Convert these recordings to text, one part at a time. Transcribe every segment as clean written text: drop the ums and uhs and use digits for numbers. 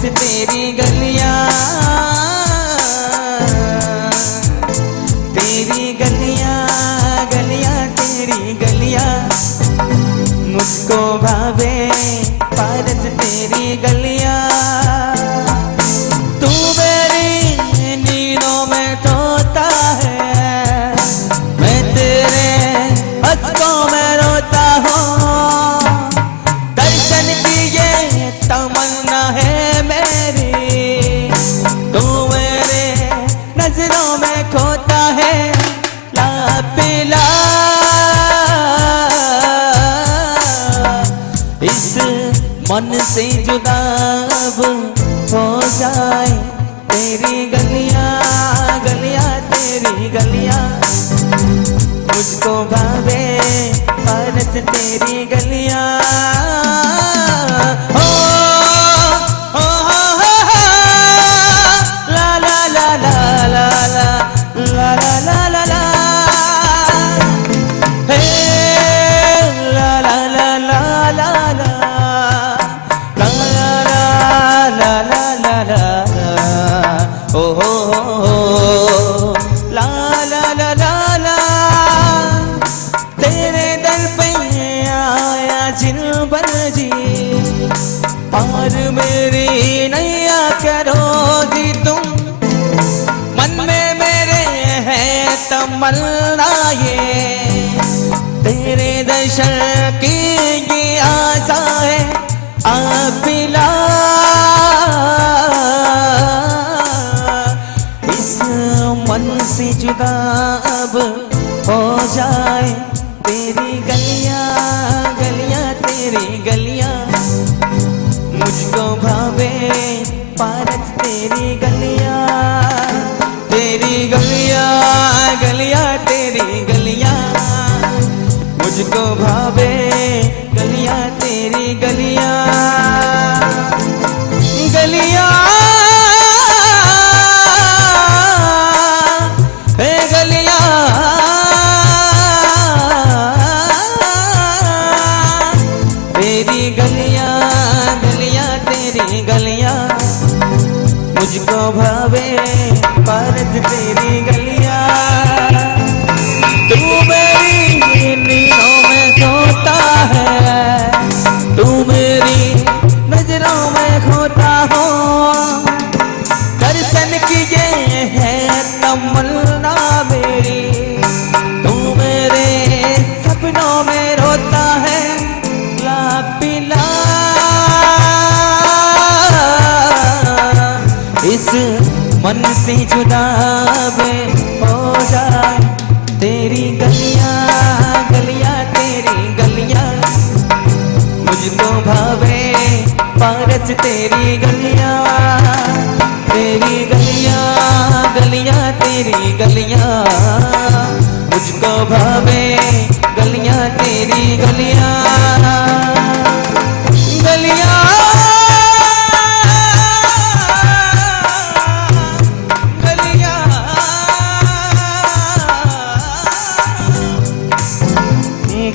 पारस तेरी गलियां, तेरी गलियां गलियां तेरी गलियां, मुझको भावे पारस तेरी गलियां। तू मेरी नींदों में सोता है, मैं तेरे अश्कों में रोता हूँ। दर्शन की ये तमन्ना है मेरी, तू मेरे नजरों में खोता है। ला पिला इस मन से जुदा अब हो जाए, तेरी गलियां गलियां तेरी गलियां, मुझको भावे पारस तेरी गलियां। ओ ओ ला ला ला ला ला ला ला ला ला ला, हे ला ला ला ला ला ला ला ला ला ला, ओ हो ला ला ला ला ला। तेरे दर पे आया जिलबर जी, पार मेरी नैया करोगी तुम। मन में मेरे है तमन्ना ये, तेरे दर्शन की ये आशा है। आ पिला इस मन से जुदा अब हो जाए, तेरी गलियां गलियां तेरी गलियां, मुझको भावे पारस तेरी गलियां। तेरी गलियां गलियां तेरी गलियां, मुझको भावे गलियां तेरी गलियां। गलियां हे गलियां, तेरी गलियां गलियां तेरी गलियां, मुझको भावे पारस तेरी गलियां। तू मेरी नींदों में सोता है, तू मेरी नजरों में खोता हो। दर्शन की ये है तमन्ना मेरी, तू मेरे सपनों में रोता है। ला पिला इस मन से जुदा में हो जाए, तेरी गलियां गलियां तेरी गलियां, मुझको भावे पारस तेरी गलियां। तेरी गलियां गलियां तेरी गलियां, मुझको भावे गलियां तेरी गलियां। गलियां गलियां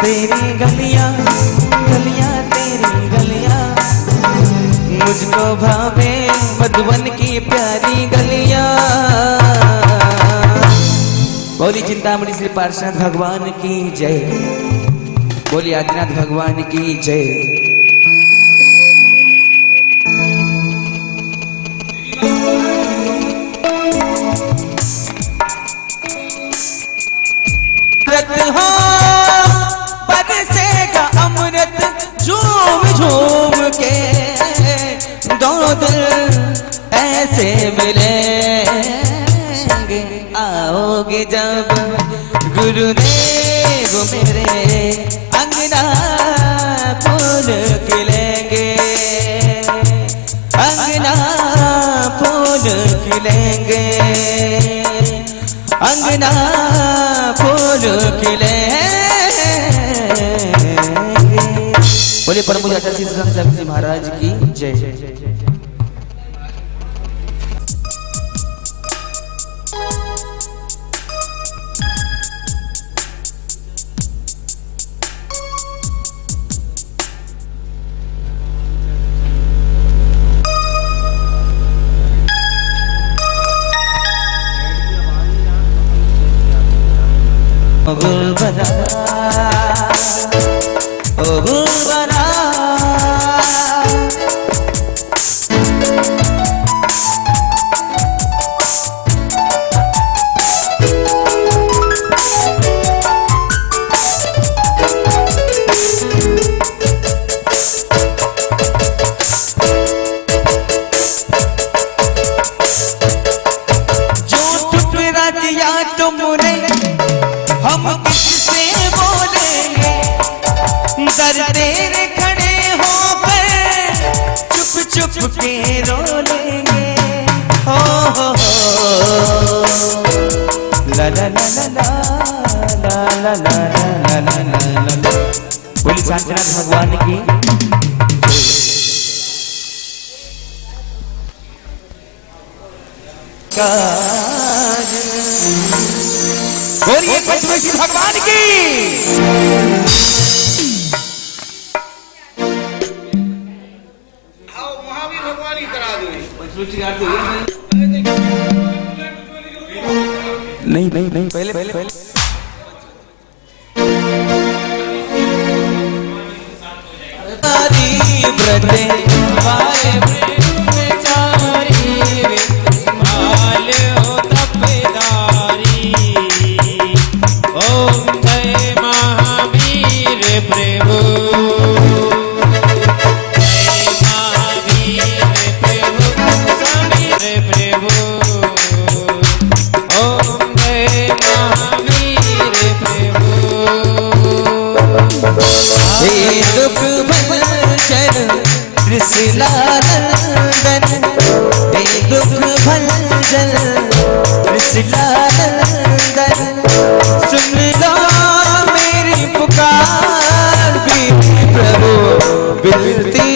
तेरी गलियां गलियां तेरी गलियां, मुझको भावे मधुबन की प्यारी गलियां। बोली चिंतामणि श्री पार्षद भगवान की जय, बोली आदिनाथ भगवान की जय। हो बरसेगा अमृत झूम झूम के, दो दिल ऐसे मिलेंगे। आओगे जब गुरुदेव मेरे, अंगना फूल खिलेंगे, अंगना फूल खिलेंगे, अंगना फूल खिलेंगे। बोले परम पूज्य आचार्य श्री रामचंद्र जी महाराज की जय। गुलबरा ओ गुलबरा हम किससे बोलेंगे डरते खड़े होकर चुप चुप के रो लेंगे हो ला ला ला ला ला ला ला ला ला ला। बोली शांतिनाथ भगवान की। बोलिए पंचमेशी भगवान की। आओ महावीर भगवान ही करा दो। पंचमेशी का नहीं नहीं नहीं पहले पहले पहले व्रते वारे कृष्णानंदन हे दुख भंजन कृष्णानंदन सुन लो मेरी पुकार वीर प्रभु बिनती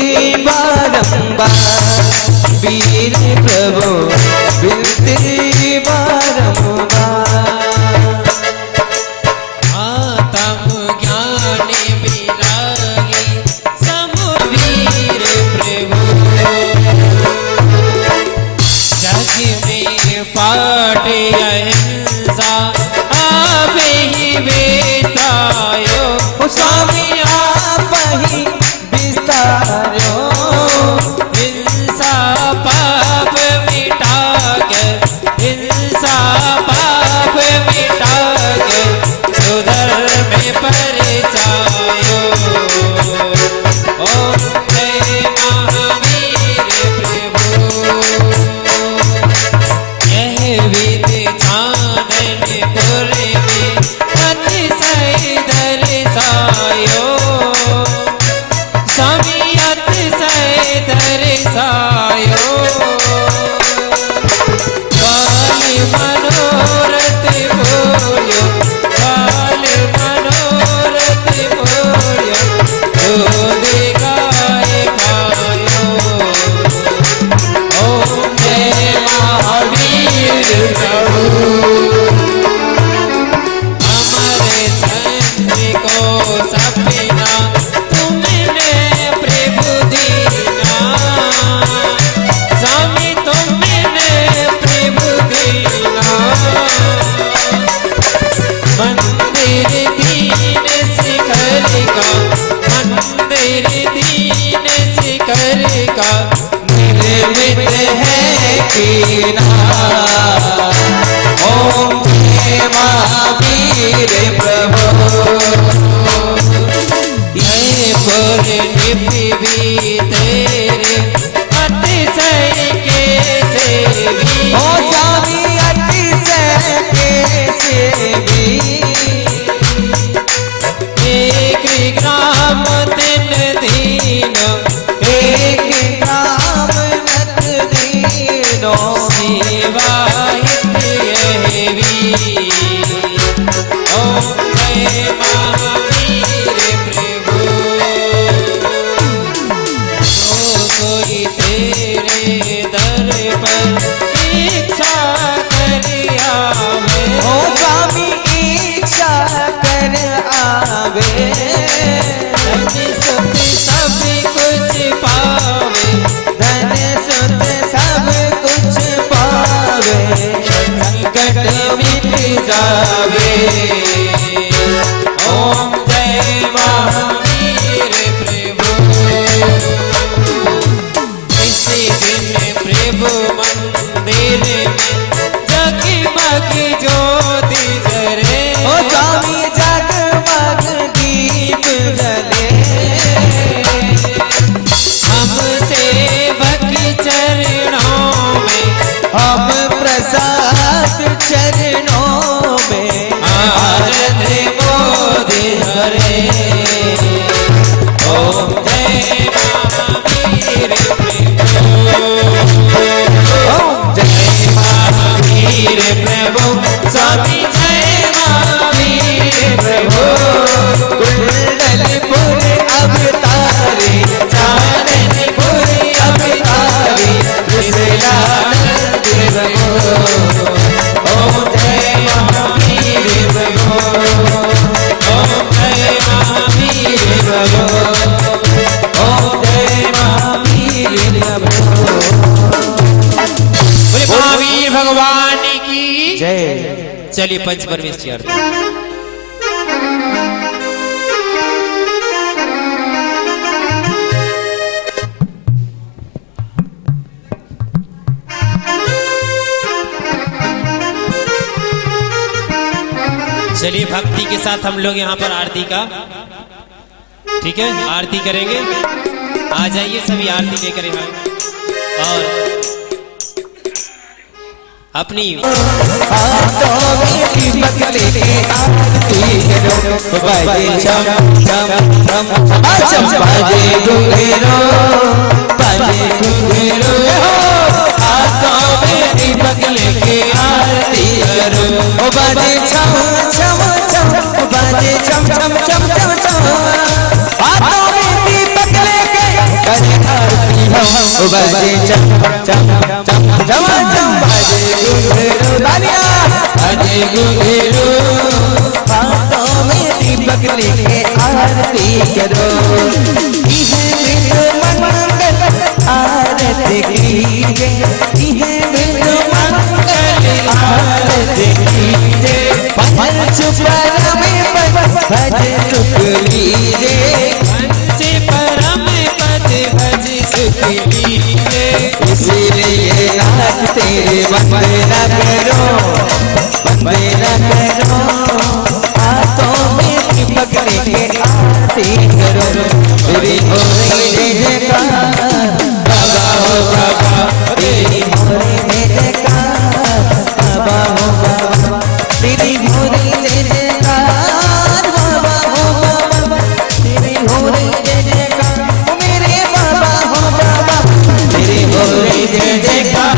बारंबार वीर प्रभु बिनती बारंबार। पाटे अहिंसा आप ही बेतायो स्वामी आप ही विस्तारो हिंसा पाप दिन प्रभु मंदिर में जगमग ज्योति जले। ओ स्वामी जगमग दीप जले। हम सेवक चरणों में हम प्रसाद चरणों में आनंद मोद हरे। ओम जय महावीर प्रभु। ओम जय महावीर प्रभु स्वामी जय महावीर प्रभु। कुंडलपुर अवतारी चांदनीपुर अवतारी कृष्णानंद प्रभु। ओम जय महावीर प्रभु। ओम जय महावीर प्रभु। ओम जय महावीर प्रभु। बोले महावीर भगवान की जय। चलिए पंच परमेश की आरती। चलिए भक्ति के साथ हम लोग यहाँ पर आरती का, ठीक है, आरती करेंगे। आ जाइए सभी आरती लेकर यहाँ और अपनी हाथों में दीपक लेके आरती करो। बाजे छम छम छम बाजे घुंघरू बाजे घुंघरू। हाथों में दीपक लेके आरती करो। ओ बाजे छम छम छम बाजे छम छम छम छम छम। हाथों में दीपक लेके करे आरती हम। ओ बाजे छम छम छम छम छम बाजे घुंघरू दानिया बाजे घुंघरू। हाथों में दीपक लेके आरती करो। इह बिनु मंगल आरती कीजे। इह बिनु मंगल आरती कीजे। पंच परम भज सुख लीजे। पंच परम पद भज सुख लीजे। इसीलिए आज तेरे वंदना करो वंदना करो। हाथों में दीपक लेके आरती करो। तेरी हो रही जय जयकार बाबा हो बाबा। तेरी हो रही जय जयकार बाबा हो बाबा। तेरी हो रही जय जयकार बाबा हो बाबा। तेरी हो रही जय जयकार ओ मेरे बाबा हो बाबा। तेरी हो रही जय जयकार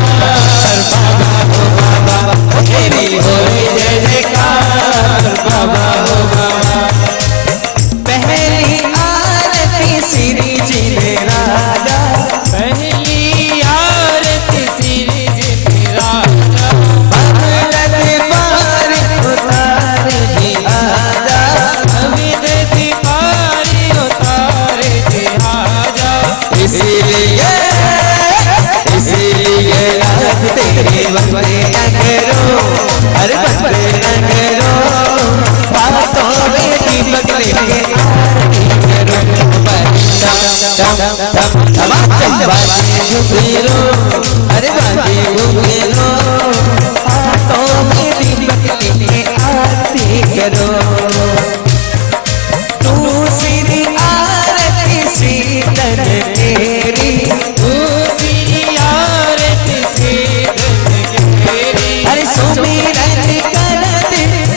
बाबा हो बाबा। तेरी हो रही जय जयकार बाबा हो बाबा। पहली आरती श्री जी ने राजा। पहली आरती श्री जी राजा। अमृत पार उतार जी आजा। अमित दीपारी उतार जी आजा। इसीलिए आज तेरे वंदना करो। अरे वंदना करो। हाथों में दीपक लेके आरती करो। बाजे घुंघरू अरे बाजे घुंघरू। हाथों में दीपक लेके आरती करो। दूसरी आरती शीतल तेरी। दूसरी आरती शीतल तेरी। अरे सुमिरन करत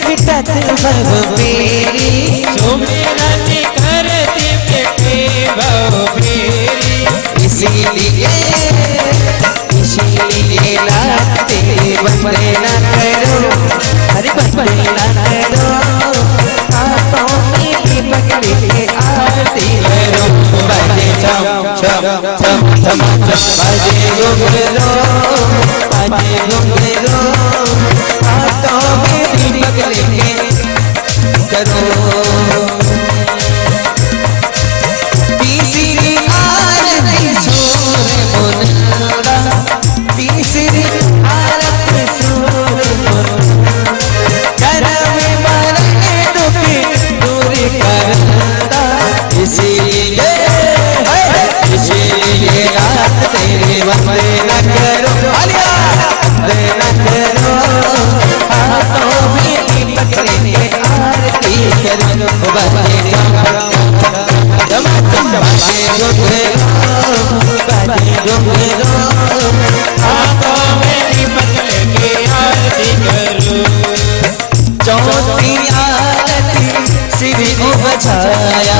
मिटत भव मेरी। सुमिरन करते मिटे भव फेरी। इसीलिए लाल तेरे वंदना करो। अरे वंदना करो। हाथों में दीपक लेके आरती करो। बाजे छम छम छम छम छम बाजे घुंघरू बाजे घुंघरू। हाथों में दीपक लेके करो। तीसरी आरती सूर मुनरा। तीसरी आरती सूर मुनरा। कर्म मरने दुखी दूर करता। इसीलिए रात तेरे न करो आलिया, बंद न करो, हाथों में दीपक लेके आरती करो, बाजे घुंघरू, हाथों में दीपक लेके आरती करो, चौथी आरती सिर बजाया,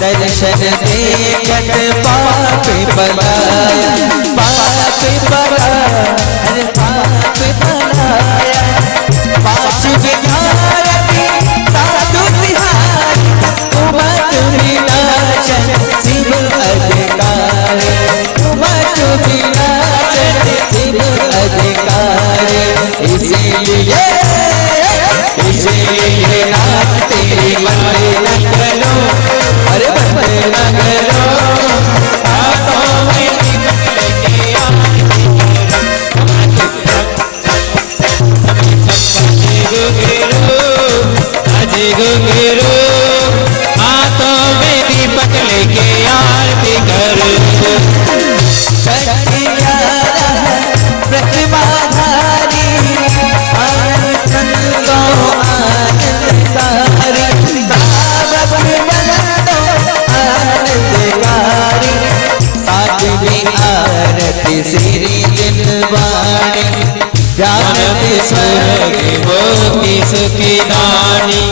दर्शन देखत पाप बलाया, पाप बलाया, पाप बलाया, पाँच विहारी साधु तिहारी, उमत विनाशन शिव अधिकारी, उमत विनाशन शिव अधिकारी, इसीलिए नाथ तेरी बंदे न करो, अरे बंदे न करो, हाथों में दीपक लेके आरती घुंघरू, हाथों में दीपक लेके आरती करो, छठिया प्रतिभाधारी, आनंद को आनंदकारी, तावक बंदो आनंदकारी, सातवीं आरती श्री दिलवाणी, ज्ञान स्वर्ग मोती सुखी दानी,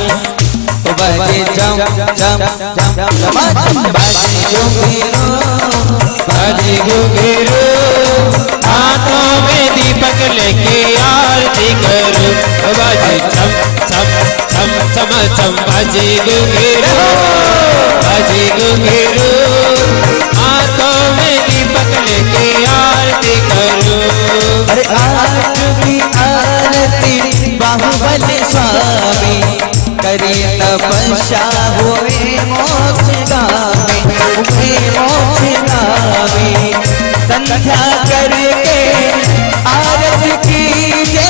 बजे चम चम चम चम बाजे घुंघरू, बाजे घुंघरू, हाथों में दीपक लेके आरती करो, बाजे चम चम चम चम चम, बाजे घुंघरू, बाजे घुंघरू, हाथों में दीपक लेके आरती करो, अरे आठवीं आरती बाहुबली स्वामी, करे तपस्या हुए मोक्षगामी, हुए मोक्षगामी, संध्या करके आरती कीजिए,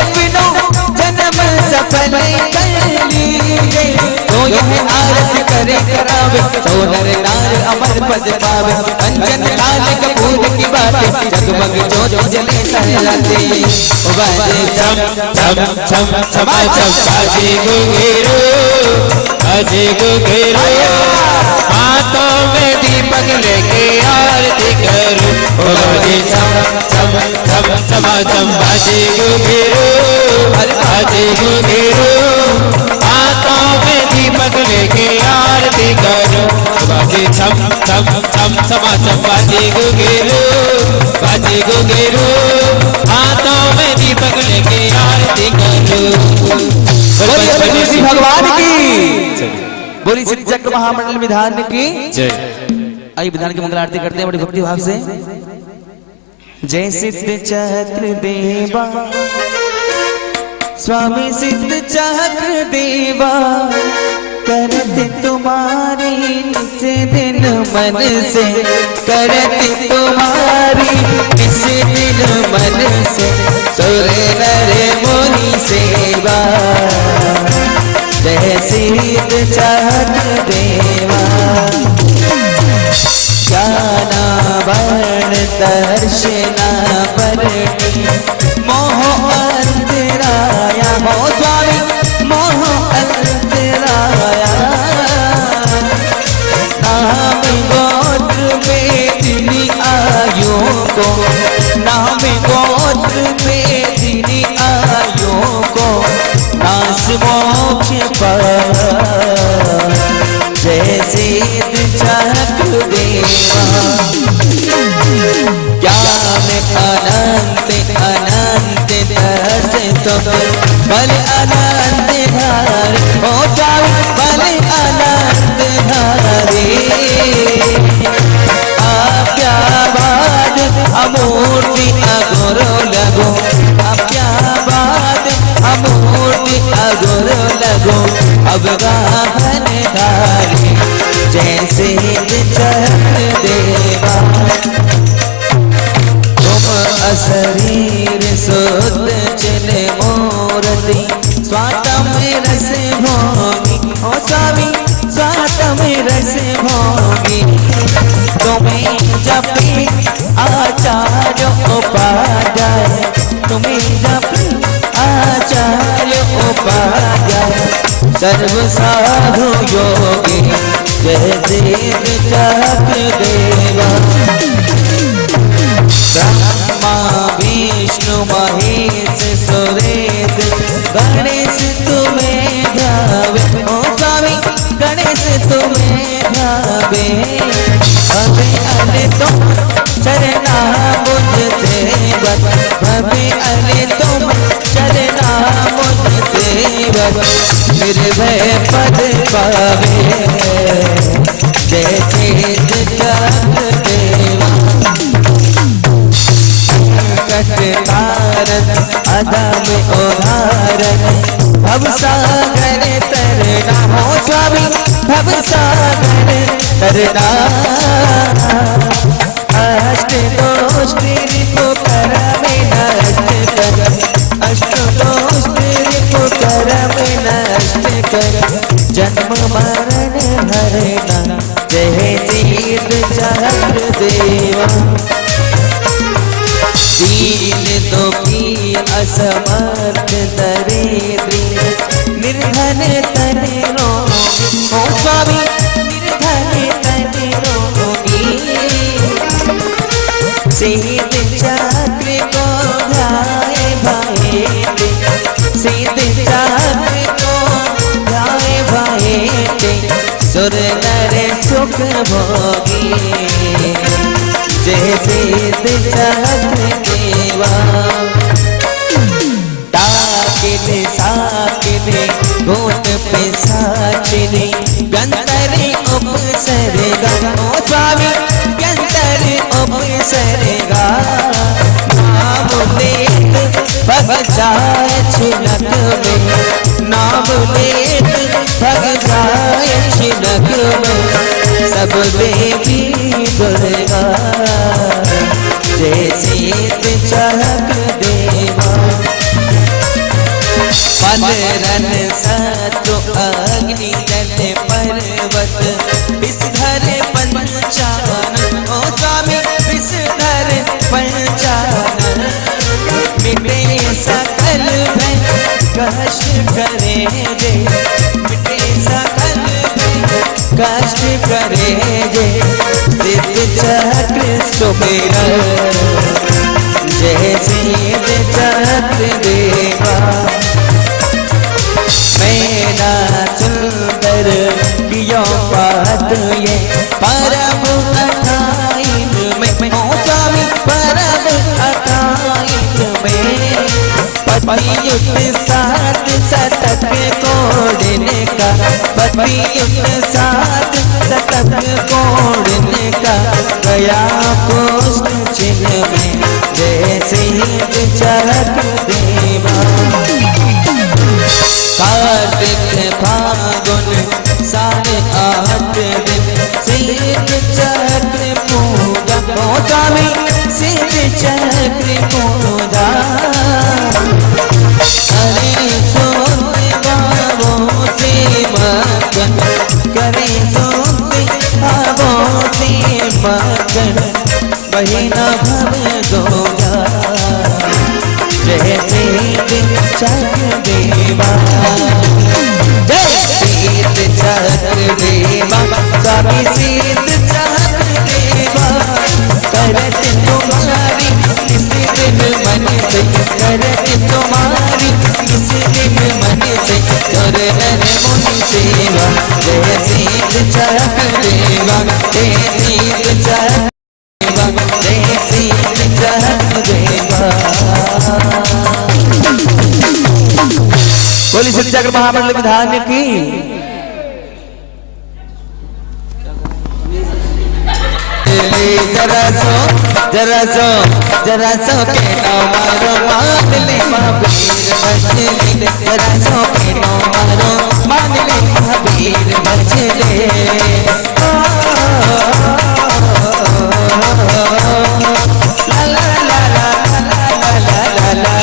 अपनों जन्म सफल कर लीजिए, तो यह आरती करे करावे, सोनर नार अमर पद पावे, कंचन लाल कपूर की बातें, जगमग ज्योत जले सहलाते, बाजे चम चम चम चम चम, बाजे घुंघरू, बाजे घुंघरू, हाथों में दीपक लेके आरती करो, बाजे चम चम चम चम चम, बाजे घुंघरू, बाजे घुंघरू, हाथों में दीपक लेके आरती करो, बाजे चम चम चम चम चम, बाजे घुंघरू, बाजे घुंघरू, हाथों में दीपक लेके आरती करो, बोलिए श्री भगवान की, बोली श्री चक्र महामंडल विधान की जय। आइए विधान की मंगल आरती करते हैं बड़ी भक्ति भाव से। जय सिद्ध चक्र देवा स्वामी सिद्ध चक्र देवा, करते तुम्हारी निस दिन मन से, करते तुम्हारी निस दिन मन से, सुर नर मुनि सेवा, जय सिद्ध चक्र देवा, ज्ञाना वर्ण दर्शना परणी, मोह अंतराया, हो स्वामी मोह अंतराया, नाम गोत्र में दिनी आयु को, नाम गोत्र में दिनी आयु को, नास मोक्ष पर, जय सिद्ध चक्र देवा, ज्ञान अनंत अनंत दर्श तो बल अनंत धारे, हो जाओ बल अनंत धारे, आज्ञा बाद अमूर्ति अगुरु लगो, आज्ञा बाद अमूर्ति अगुरु लगो, अब गाहन धारी, जय सिद्ध चक्र देवा, तुम अशरीर शुद्ध चिल मूर्ति, स्वातम रस भोगी, ओ स्वामी स्वातम रस भोगी, तुम्हें जपी आचार्य आचार्य उपाध्याय तुम्हें जप आचार्य उपाध्याय सर्व साधु योगी जय देव चक्रदेवा ब्रह्मा विष्णु महेश सुरेश गणेश तुम्हें ध्यावे ओ स्वामी गणेश तुम्हें ध्यावे अभी अरे तुम चरना मुझ सेवक अभी अरे तुम चरना मुझ सेवक निर्भय पद पावे जय चेत चक्रदेवा तारन अदम उदाहरण भवसागर तरना हो स्वामी भवसागर तरना अष्ट दोष को कर में नष्ट कर अष्ट दोष को कर में नष्ट कर जन्म मरण हरना जय जीत चक्रदेवा दीन दुखी असमर्थ दरिद्री निर्धन तनि रोगी ओ स्वामी निर्धन तनि रोगी सिद्ध चक्र को ध्याए भाएते सिद्ध चक्र को ध्याए भाएते सुर नर सुख भोगी जय सिद्ध चक्रदेवा ताकिने साकिने घोट पे साचिने व्यंतरे उपसरेगा ओ स्वामी व्यंतरे उपसरेगा नाम लेत भग जाए छिनक में नाम लेत भग जाए छिनक में सब देवी दुर्गा जय सिद्ध चक्रदेवा पलरन सत्व अग्नि जल पर्वत विषधर पंचानन ओ स्वामी विषधर पंचानन मिटे सकल भय कष्ट करे जे मिटे सकल भय कष्ट करे जे सिद्ध चक्र सुमेरन जय सिद्ध चक्रदेवा मेरा सुंदर कियो पात ये परम अठाइन में ओ स्वामी परम अठाइन में पतियुक्त साथ सतत कोड़ने का पतियुक्त साथ सतत कोड़ने का गया पुष्ट चिन्ह में जय सिद्ध चक्रदेवा कार्तिक फागुन साढ़े 8 दिन सिद्ध चक्र पूजा ओ स्वामी सिद्ध चक्र पूजा अरे सोते बाबों से मगन करे सोते बाबों से मगन वही न भव गोया जय सिद्ध चक्रदेवा जय सिद्ध चक्रदेवा स्वामी सिद्ध चक्रदेवा करत तुम्हारी किस दिन मन से करत तुम्हारी किस दिन मन से कर नर मुनि सेवा जय सिद्ध चक्रदेवा जय सिद्ध चक्रदेवा जय सिद्ध चक्रदेवा बोली सिद्ध चक्र महामंडल विधान की जरा सो के नो मारो मान ले महावीर बचले जरा सो के नो मारो मान ले महावीर बचले ला ला ला ला ला ला ला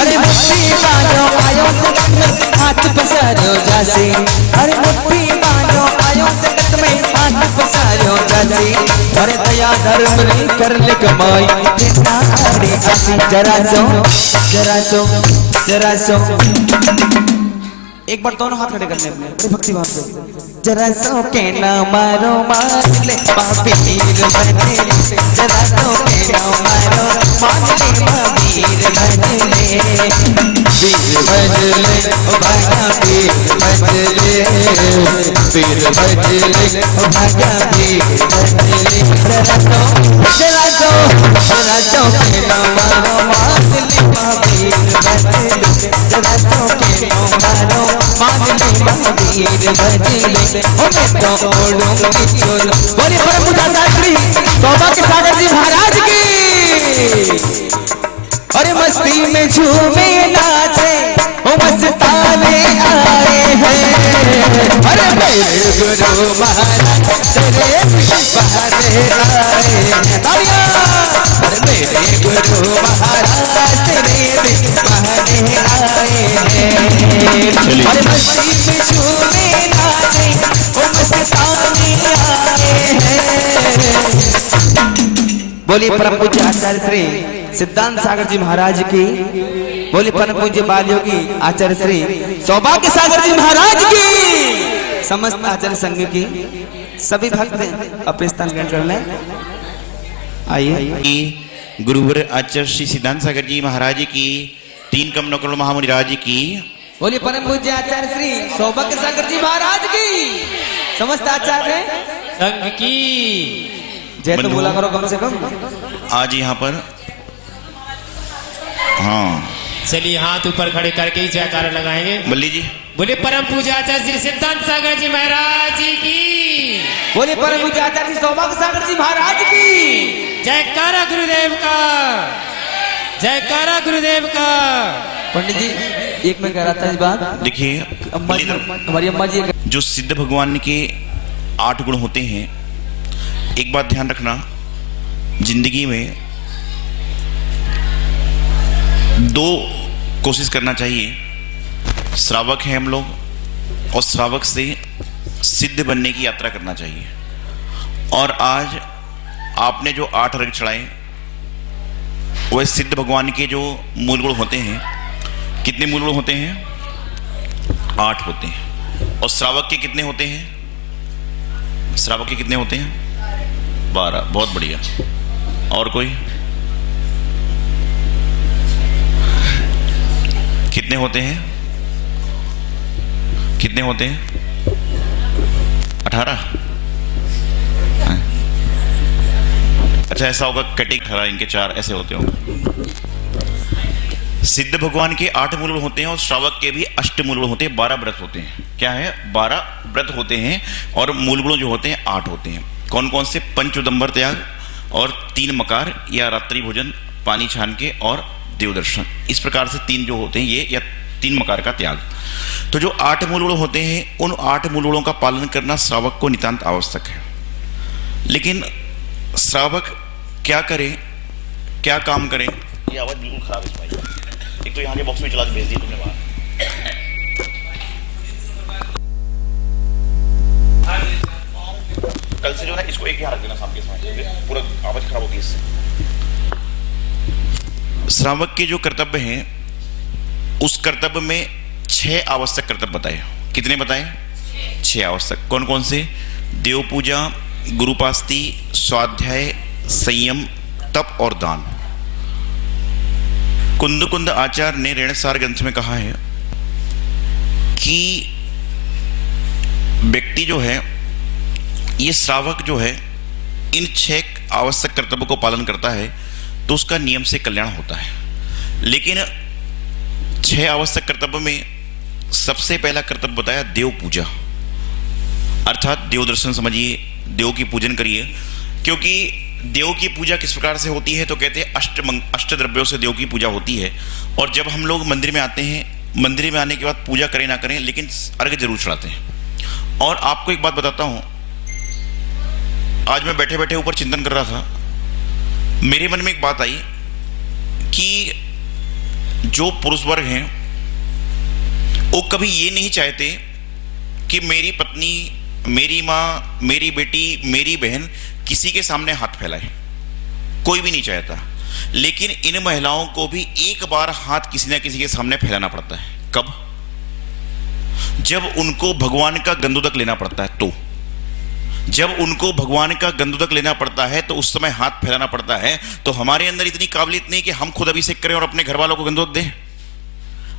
अरे मुट्ठी बांधो आयो जगत में हाथ पसारो जासे अरे मुट्ठी बांधो आयो जगत में हाथ पसारो जासे अरे दया धर कर्म रे कर ले कमाई नारी आसी जरा सो एक बार दोनों हाथ खड़े करने अपने भक्ति भाव से जरा सो के ना मारो मार ले पापी वीर बने जरा सो के ना मारो मार ले वीर बने वीर बजले ओ भागा वीर बजले वीर बजले ओ भागा वीर बजले जरा सो के ना मारो मार ले वीर बजले जरा सो के ना मारो वीर बजले ओ मैं तो ओढ़ूंगी चोल बोले परम पूजा शास्त्री सौभाग्य सागर जी महाराज की अरे मस्ती में झूमे नाचे ओ मस्ताने आए हैं अरे मेरे गुरु महाराज तेरे बहाने आए हैं अरे मेरे गुरु महाराज तेरे बहाने आए हैं अरे मस्ती में झूमे नाचे ओ मस्ताने आए हैं। बोलिए परम पूज्य आचार्य श्री सिद्धांत सागर जी महाराज की बोलिए परम पूज्य बाल योगी आचार्य श्री सौभाग्य सागर जी महाराज की समस्त आचार्य संघ की सभी भक्त अपने स्थान ग्रहण कर लें। आइए गुरुवर आचार्य श्री सिद्धांत सागर जी महाराज की 3 कमलों करोड़ महामुनि राज की बोलिए परम पूज्य आचार्य श्री सौभाग्य सागर जी महाराज की समस्त आचार्य संघ की जय तो बोला करो कम से कम। आज यहाँ पर हाँ चलिए हाथ ऊपर खड़े करके ही जयकारा लगाएंगे। बल्ली जी बोले परम पूजा आचार्य श्री सिद्धांत सागर जी महाराज की बोलिए परम पूज्य आचार्य श्री सौभाग्य सागर जी महाराज की जयकारा गुरुदेव का जयकारा गुरुदेव का। पंडित जी एक मैं कह रहा था इस बात देखिए अम्मा जी हमारी अम्मा जी जो सिद्ध भगवान के 8 गुण होते हैं, एक बात ध्यान रखना, जिंदगी में 2 कोशिश करना चाहिए। श्रावक हैं हम लोग और श्रावक से सिद्ध बनने की यात्रा करना चाहिए। और आज आपने जो 8 अर्घ चढ़ाए वह सिद्ध भगवान के जो मूल गुण होते हैं, कितने मूल गुण होते हैं? 8 होते हैं। और श्रावक के कितने होते हैं? श्रावक के कितने होते हैं? 12। बहुत बढ़िया। और कोई? कितने होते हैं? कितने होते हैं? 18। अच्छा ऐसा होगा कटिंग 18 इनके 4 ऐसे होते होंगे। सिद्ध भगवान के 8 मूल होते हैं और श्रावक के भी 8 मूल होते हैं। 12 व्रत होते हैं। क्या है? 12 व्रत होते हैं और मूल गुण जो होते हैं 8 होते हैं। कौन कौन से? पंचोदंबर त्याग और 3 मकार या रात्रि भोजन, पानी छान के और देवदर्शन। इस प्रकार से 3 जो होते हैं ये, या 3 मकार का त्याग। तो जो 8 मूल गुण होते हैं उन 8 मूल गुणों का पालन करना श्रावक को नितांत आवश्यक है। लेकिन श्रावक क्या करे, क्या काम करे? ये आवाज बिल्कुल खराब है भाई। एक तो यहाँ के बॉक्स में चला के भेज दिया तुमने बाहर। कल से जो है इसको एक यहाँ रख देना शाम के समय, पूरा आवाज खराब होगी इससे। श्रावक के जो कर्तव्य हैं उस कर्तव्य में 6 आवश्यक कर्तव्य बताए। कितने बताए? 6 आवश्यक। कौन कौन से? देव पूजा, गुरुपास्ति, स्वाध्याय, संयम, तप और दान। कुंद आचार्य ने रेणसार ग्रंथ में कहा है कि व्यक्ति जो है, ये श्रावक जो है, इन 6 आवश्यक कर्तव्यों को पालन करता है तो उसका नियम से कल्याण होता है। लेकिन 6 आवश्यक कर्तव्य में सबसे पहला कर्तव्य बताया देव पूजा, अर्थात देव दर्शन समझिए, देव की पूजन करिए। क्योंकि देव की पूजा किस प्रकार से होती है? तो कहते हैं अष्ट द्रव्यों से देव की पूजा होती है। और जब हम लोग मंदिर में आते हैं, मंदिर में आने के बाद पूजा करें ना करें लेकिन अर्घ जरूर चढ़ाते हैं। और आपको एक बात बताता हूं, आज मैं बैठे बैठे ऊपर चिंतन कर रहा था, मेरे मन में एक बात आई कि जो पुरुष वर्ग हैं वो कभी ये नहीं चाहते कि मेरी पत्नी, मेरी माँ, मेरी बेटी, मेरी बहन किसी के सामने हाथ फैलाए। कोई भी नहीं चाहता, लेकिन इन महिलाओं को भी एक बार हाथ किसी ना किसी के सामने फैलाना पड़ता है। कब? जब उनको भगवान का गंधोदक लेना पड़ता है। तो जब उनको भगवान का गंधोदक लेना पड़ता है तो उस समय हाथ फैलाना पड़ता है। तो हमारे अंदर इतनी काबिलियत नहीं कि हम खुद अभिषेक करें और अपने घर वालों को गंधोदक दें।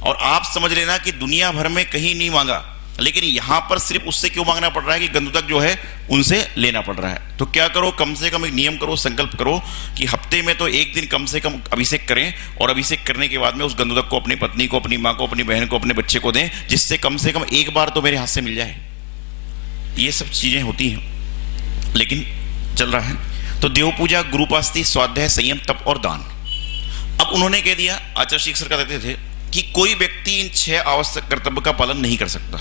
और आप समझ लेना कि दुनिया भर में कहीं नहीं मांगा, लेकिन यहां पर सिर्फ उससे क्यों मांगना पड़ रहा है कि गंधोदक जो है उनसे लेना पड़ रहा है। तो क्या करो, कम से कम एक नियम करो, संकल्प करो कि हफ्ते में तो एक दिन कम से कम अभिषेक करें, और अभिषेक करने के बाद में उस गंधोदक को अपनी पत्नी को, अपनी माँ को, अपनी बहन को, अपने बच्चे को दें, जिससे कम से कम एक बार तो मेरे हाथ से मिल जाए। ये सब चीजें होती हैं, लेकिन चल रहा है। तो देव पूजा, गुरुपास्ति, स्वाध्याय, संयम, तप और दान। अब उन्होंने कह दिया, आचार्य शिक्षक कहते थे कि कोई व्यक्ति इन 6 आवश्यक कर्तव्य का पालन नहीं कर सकता,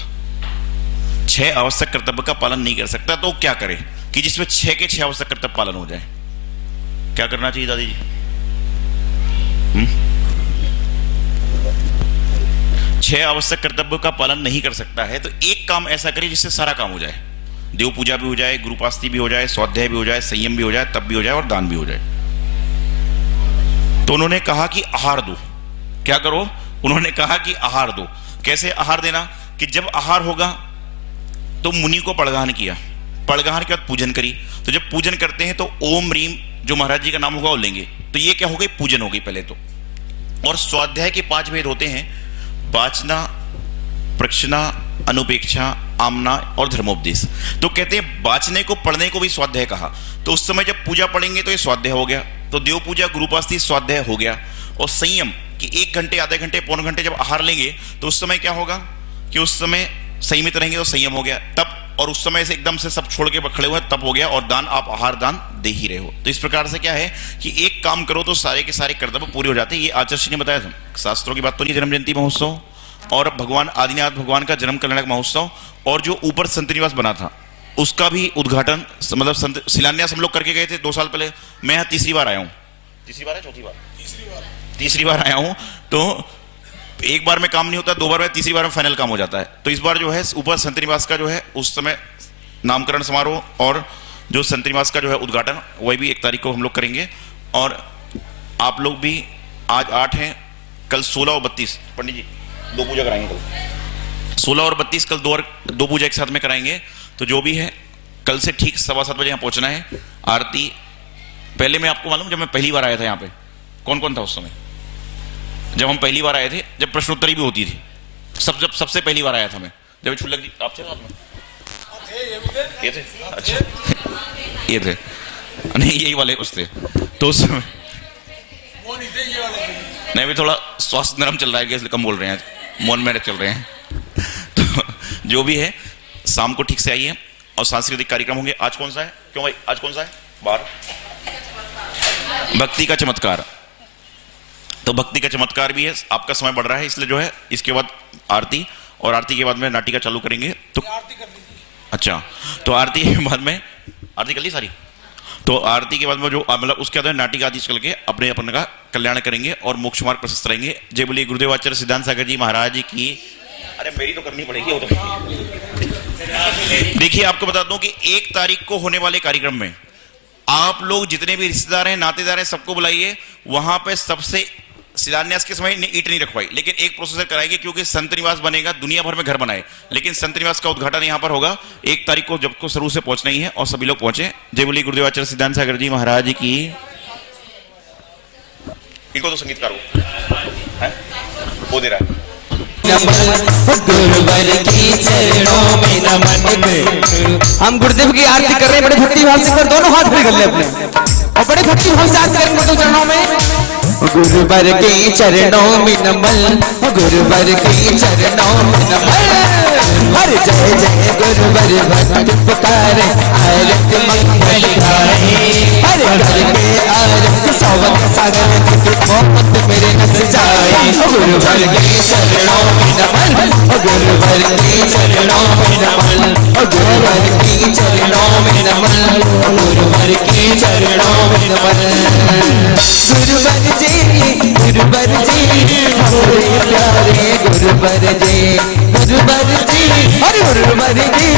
6 आवश्यक कर्तव्य का पालन नहीं कर सकता। तो क्या करे कि जिसमें 6 के 6 आवश्यक कर्तव्य पालन हो जाए? क्या करना चाहिए दादी जी? 6 आवश्यक कर्तव्य का पालन नहीं कर सकता है तो एक काम ऐसा करे जिससे सारा काम हो जाए। देव पूजा भी हो जाए, गुरुपास्ति भी हो जाए, स्वाध्याय भी हो जाए, संयम भी हो जाए, तप भी हो जाए और दान भी हो जाए। तो उन्होंने कहा कि आहार दो। क्या करो? उन्होंने कहा कि आहार दो। कैसे आहार देना? कि जब आहार होगा तो मुनि को पड़गाहन किया, पड़गाहन के बाद पूजन करी। तो जब पूजन करते हैं तो ओम रीम जो महाराज जी का नाम होगा वो लेंगे। तो ये क्या हो गई? पूजन हो गई पहले तो। और स्वाध्याय के 5 भेद होते हैं: वाचना, प्रक्षना, अनुपेक्षा, आमना और धर्मोपदेश। तो कहते हैं वाचने को, पढ़ने को भी स्वाध्याय कहा। तो उस समय जब पूजा पढ़ेंगे तो ये स्वाध्याय हो गया। तो देव पूजा, गुरुपास्ति, स्वाध्याय हो गया। और संयम कि 1 घंटे, आधे घंटे, पौन घंटे जब आहार लेंगे तो उस समय क्या होगा कि उस समय संयमित रहेंगे तो संयम हो गया। तप, और उस समय से एकदम से सब छोड़ के खड़े हुए तप हो गया। और दान, आप आहार दान दे ही रहे हो। तो इस प्रकार से क्या है कि एक काम करो तो सारे के सारे कर्तव्य पूरे हो जाते हैं। ये आचार्य ने बताया था, शास्त्रों की बात तो नहीं। जन्म जयंती महोत्सव और भगवान आदिनाथ भगवान का जन्म कल्याणक महोत्सव, और जो ऊपर संत निवास बना था उसका भी उद्घाटन, मतलब शिलान्यास हम लोग करके गए थे 2 साल पहले। मैं यहाँ तीसरी बार आया हूँ। तीसरी बार है, चौथी बार? तीसरी बार आया हूँ। तो एक बार में काम नहीं होता, 2 बार में, तीसरी बार में फाइनल काम हो जाता है। तो इस बार जो है ऊपर संत निवास का जो है उस समय नामकरण समारोह और जो संत निवास का जो है उद्घाटन, वही भी 1 तारीख को हम लोग करेंगे। और आप लोग भी, आज 8 हैं, कल 16 और 32 पंडित जी 2 पूजा कराएंगे। कल 16 और 32 कल 2 पूजा एक साथ में कराएंगे। तो जो भी है कल से ठीक 7:15 बजे यहाँ पहुँचना है। आरती पहले मैं आपको मालूम, जब मैं पहली बार आया था यहाँ पे, कौन कौन था उस समय? जब हम पहली बार आए थे, जब प्रश्नोत्तरी भी होती थी, जब सबसे पहली बार आया था मैं, जब छुल्लक जी आप थे साथ में? ये थे? अच्छा, ये थे नहीं, यही वाले कुछ थे। तो उस समय नहीं, भी थोड़ा स्वास्थ्य नरम चल रहा है, इसलिए कम बोल रहे हैं, मौन में चल रहे हैं। तो जो भी है शाम को ठीक से आइए। और सांस्कृतिक कार्यक्रम होंगे। आज कौन सा है? क्यों भाई, आज कौन सा है? बाहर भक्ति का चमत्कार। तो भक्ति का चमत्कार भी है। आपका समय बढ़ रहा है, इसलिए जो है इसके बाद आरती, और आरती के बाद में नाटिका चालू करेंगे। तो अच्छा, तो आरती के बाद में, आरती कर ली सारी? तो आरती के बाद में जो मतलब उसके बाद नाटिका आदि चल के अपने अपन का कल्याण करेंगे और मोक्ष मार्ग प्रशस्त रहेंगे। जय बोलिए गुरुदेव आचार्य सिद्धांत सागर जी महाराज की। अरे मेरी तो करनी पड़ेगी वो तो। देखिए आपको बता दूं कि 1 तारीख को होने वाले कार्यक्रम में आप लोग जितने भी रिश्तेदार हैं, नातेदार हैं, सबको बुलाइए। वहां पे सबसे शिलान्यास के समय ईंट नहीं रखवाई, लेकिन एक प्रोसेसर कराएंगे, क्योंकि संत निवास बनेगा, दुनिया भर में घर बनाए, लेकिन संत निवास का उद्घाटन यहां पर होगा 1 तारीख को, जब को शुरू से पहुंचना ही है और सभी लोग पहुंचे। जय बोलिए गुरुदेव आचार्य सिद्धांत सागर जी महाराज की। इनको तो संगीतकार वो दे रहा है। गुरुवर की चरणों में नमन। हम गुरुदेव की आरती कर रहे हैं बड़े भक्ति भाव से, दोनों हाथ खड़े कर ले अपने, और बड़े भक्ति भाव से आरती करेंगे गुरुदेव चरणों में। गुरुवर के चरणों में नमन, गुरुवर के चरणों में नमन। हर जय जय गुरुवर भक्त पुकारे, आरती मंगल गाए। हर करके आरती सौवत सागर मोहब्बत मेरे नस जाए। गुरुवर के चरणों में नमन, गुरुवर के चरणों में नमन, गुरुवर के चरणों में नमन, गुरुवर के चरणों में नमन। गुरुवर जी गुरुवर जी हमारे प्यारे गुरुवर जी, गुरुवर जी अरे गुरुवर जी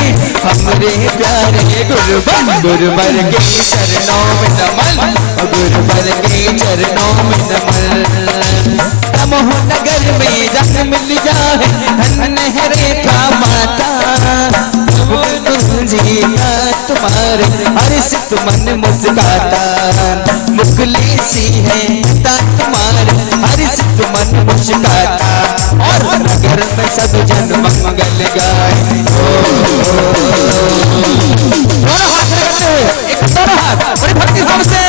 हमारे प्यारे गुरुवर, गुरुवर के चरणों में नमन, गुरुवर के चरणों में नमन। तमोह नगर में जन्म मिल जाए धन है रेखा माता, जी का तुम्हारे हर्षित मन मुस्काता, मुखली सी है पिता तुम्हारे हर्षित मन मुस्काता, और नगर में सब जन मंगल गाए। दोनों हाथ लगाते हुए एक दोनों हाथ बड़ी भक्ति भाव से,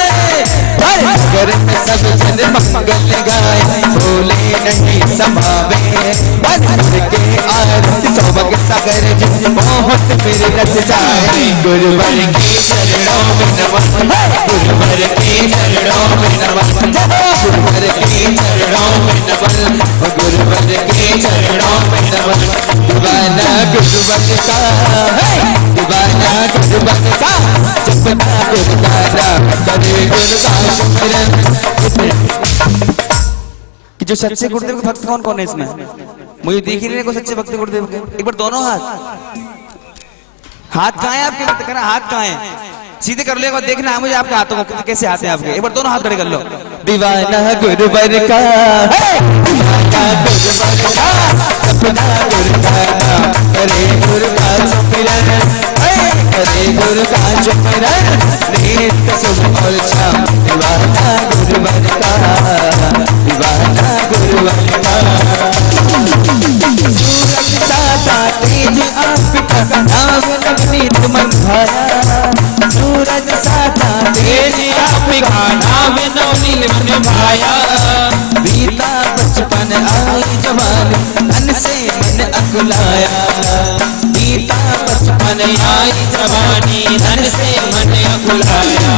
नगर में सब जन मंगल गाए, बोले नहीं समावे बस के आरती सोबक सागर जिस बहुत मेरे रस जाए। गुरुवर के चरणों में नमन, गुरुवर के चरणों में नमन, गुरुवर के चरणों में नमन, गुरुवर के चरणों में नमन। दीवाना गुरुवर का है, दीवाना गुरुवर का, जपना गुरु का नाम करे गुरु का सुमिरन। कि जो सच्चे गुरुदेव के भक्त कौन कौन है इसमें, मुझे देख ही नहीं को सच्चे भक्त गुरुदेव के। एक बार दोनों हाथ, हाथ कहाँ है आपके, कहना हाथ कहाँ है, सीधे कर लो, देखना है मुझे आपके हाथों को कैसे हाथ है आपके। एक बार दोनों हाथ खड़े कर लो। दीवाना गुरुवर का, दीवाना गुरुवर का, सपना गुरु का नाम करे गुरु का सुमिरन, करे गुरु का सुमिरन, नित्य सुबह और शाम। दीवाना गुरुवर का, दीवाना गुरुवर का। सूरज साता तेज आपका नाम नवनीत मन भाया, सूरज साता तेज आपका नाम नवनीत मन भाया। बीता बचपन आई जवानी तन से मन अकुलाया, बीता बचपन आई जवानी तन से मन अकुलाया।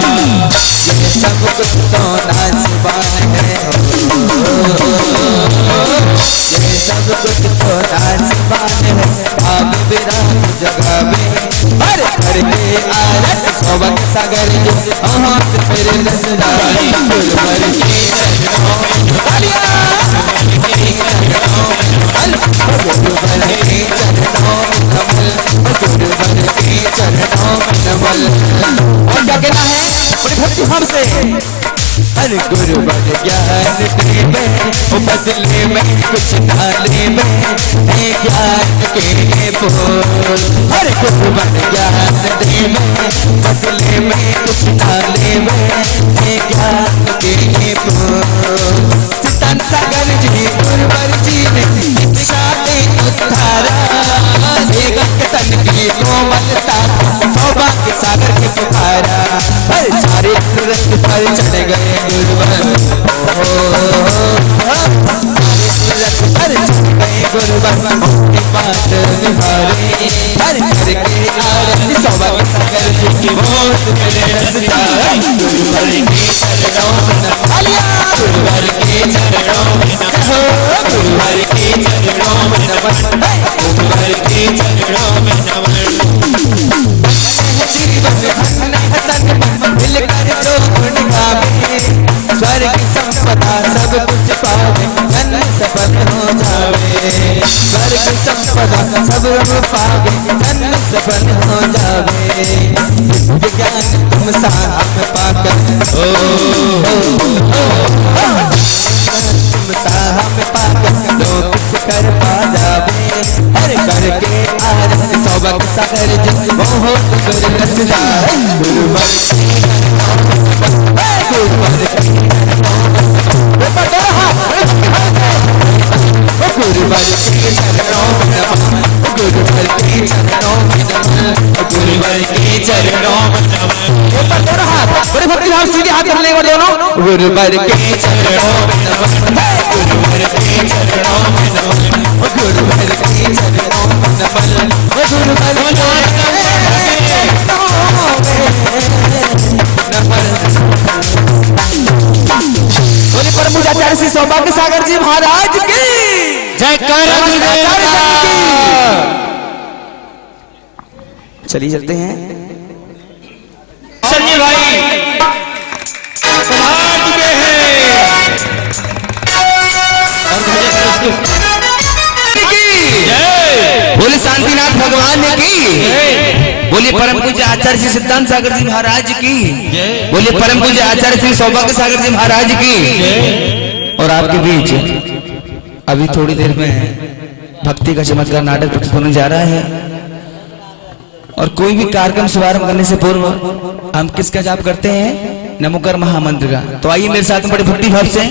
ये सब कुछ तो नाज़बान है, ये सब कुछ तो नाज़बान है, आप विराम जगह में हर घर के आरत सोबक सागर जिस हाथ मेरे रसदारी। गुरुवर के चरणों में तालियां, गुरुवर के चरणों में कमल, गुरुवर के चरणों में कमल, गुरुवर के चरणों में कमल। और क्या कहना है बड़ी भक्ति भाव से, हर गुरुवर ज्ञान देवे वो बदले में कुछ नाले में है ज्ञान के बोल, हर गुरुवर ज्ञान देवे बदले में कुछ नाले में है ज्ञान के बोल। चितन सागर जी गुरुवर जी ने शिक्षा दे उद्धारा, जगत तन की कोमलता सौभाग्य सागर के पुकारा, हर सारे सूरज पर चढ़ गए गुरुवर, सूरज पर चढ़ गए गुरुवर की बात निभारे, हर घर के आरती सौभाग्य सागर जी की बहुत मेरे रसता। गुरुवर के चरणों में नमन, गुरुवर के चरणों में नमन, गुरुवर के चरणों में नमन, गुरुवर के चरणों में नमन। जीवन धन तन मन मिलकर जो गुण गावे, स्वर्ग संपदा सब कुछ पावे, धन सफल हो जावे, स्वर्ग संपदा सब पावे, धन सफल हो जावे। विज्ञान तुम साहब पाकर तुम साहब पाकर लोग कुछ कर पा जावे, हर घर के आरती सौभाग्य सागर जिस बहुत मेरे रसदा। गुरुवर के गुरुवर के गुरुवर के चरणों में नमन, गुरुवर के चरणों में नमन, गुरुवर के चरणों में नमन। बड़े भक्ति भाव सीधे हाथ करने वाले दोनों, गुरुवर के चरणों में नमन, गुरुवर के चरणों में नमन, गुरुवर के चरणों में नमन, गुरुवर के बोले परम पूज्याचार्य श्री सौभाग्य सागर जी महाराज की जय। चलिए चलते हैं। चलिए भाई, समाज के हैं भगवान की। बोलिए परम पूज्य आचार्य श्री सिद्धांत सागर जी महाराज की। बोलिए परम पूज्य आचार्य श्री सौभाग्य सागर जी महाराज की। और आपके बीच अभी थोड़ी देर में भक्ति का चमत्कार नाटक प्रस्तुत होने जा रहा है। और कोई भी कार्यक्रम शुभारंभ करने से पूर्व हम किसका जाप करते हैं? नमोकार महामंत्र का। तो आइए मेरे साथ में बड़े भक्ति भाव से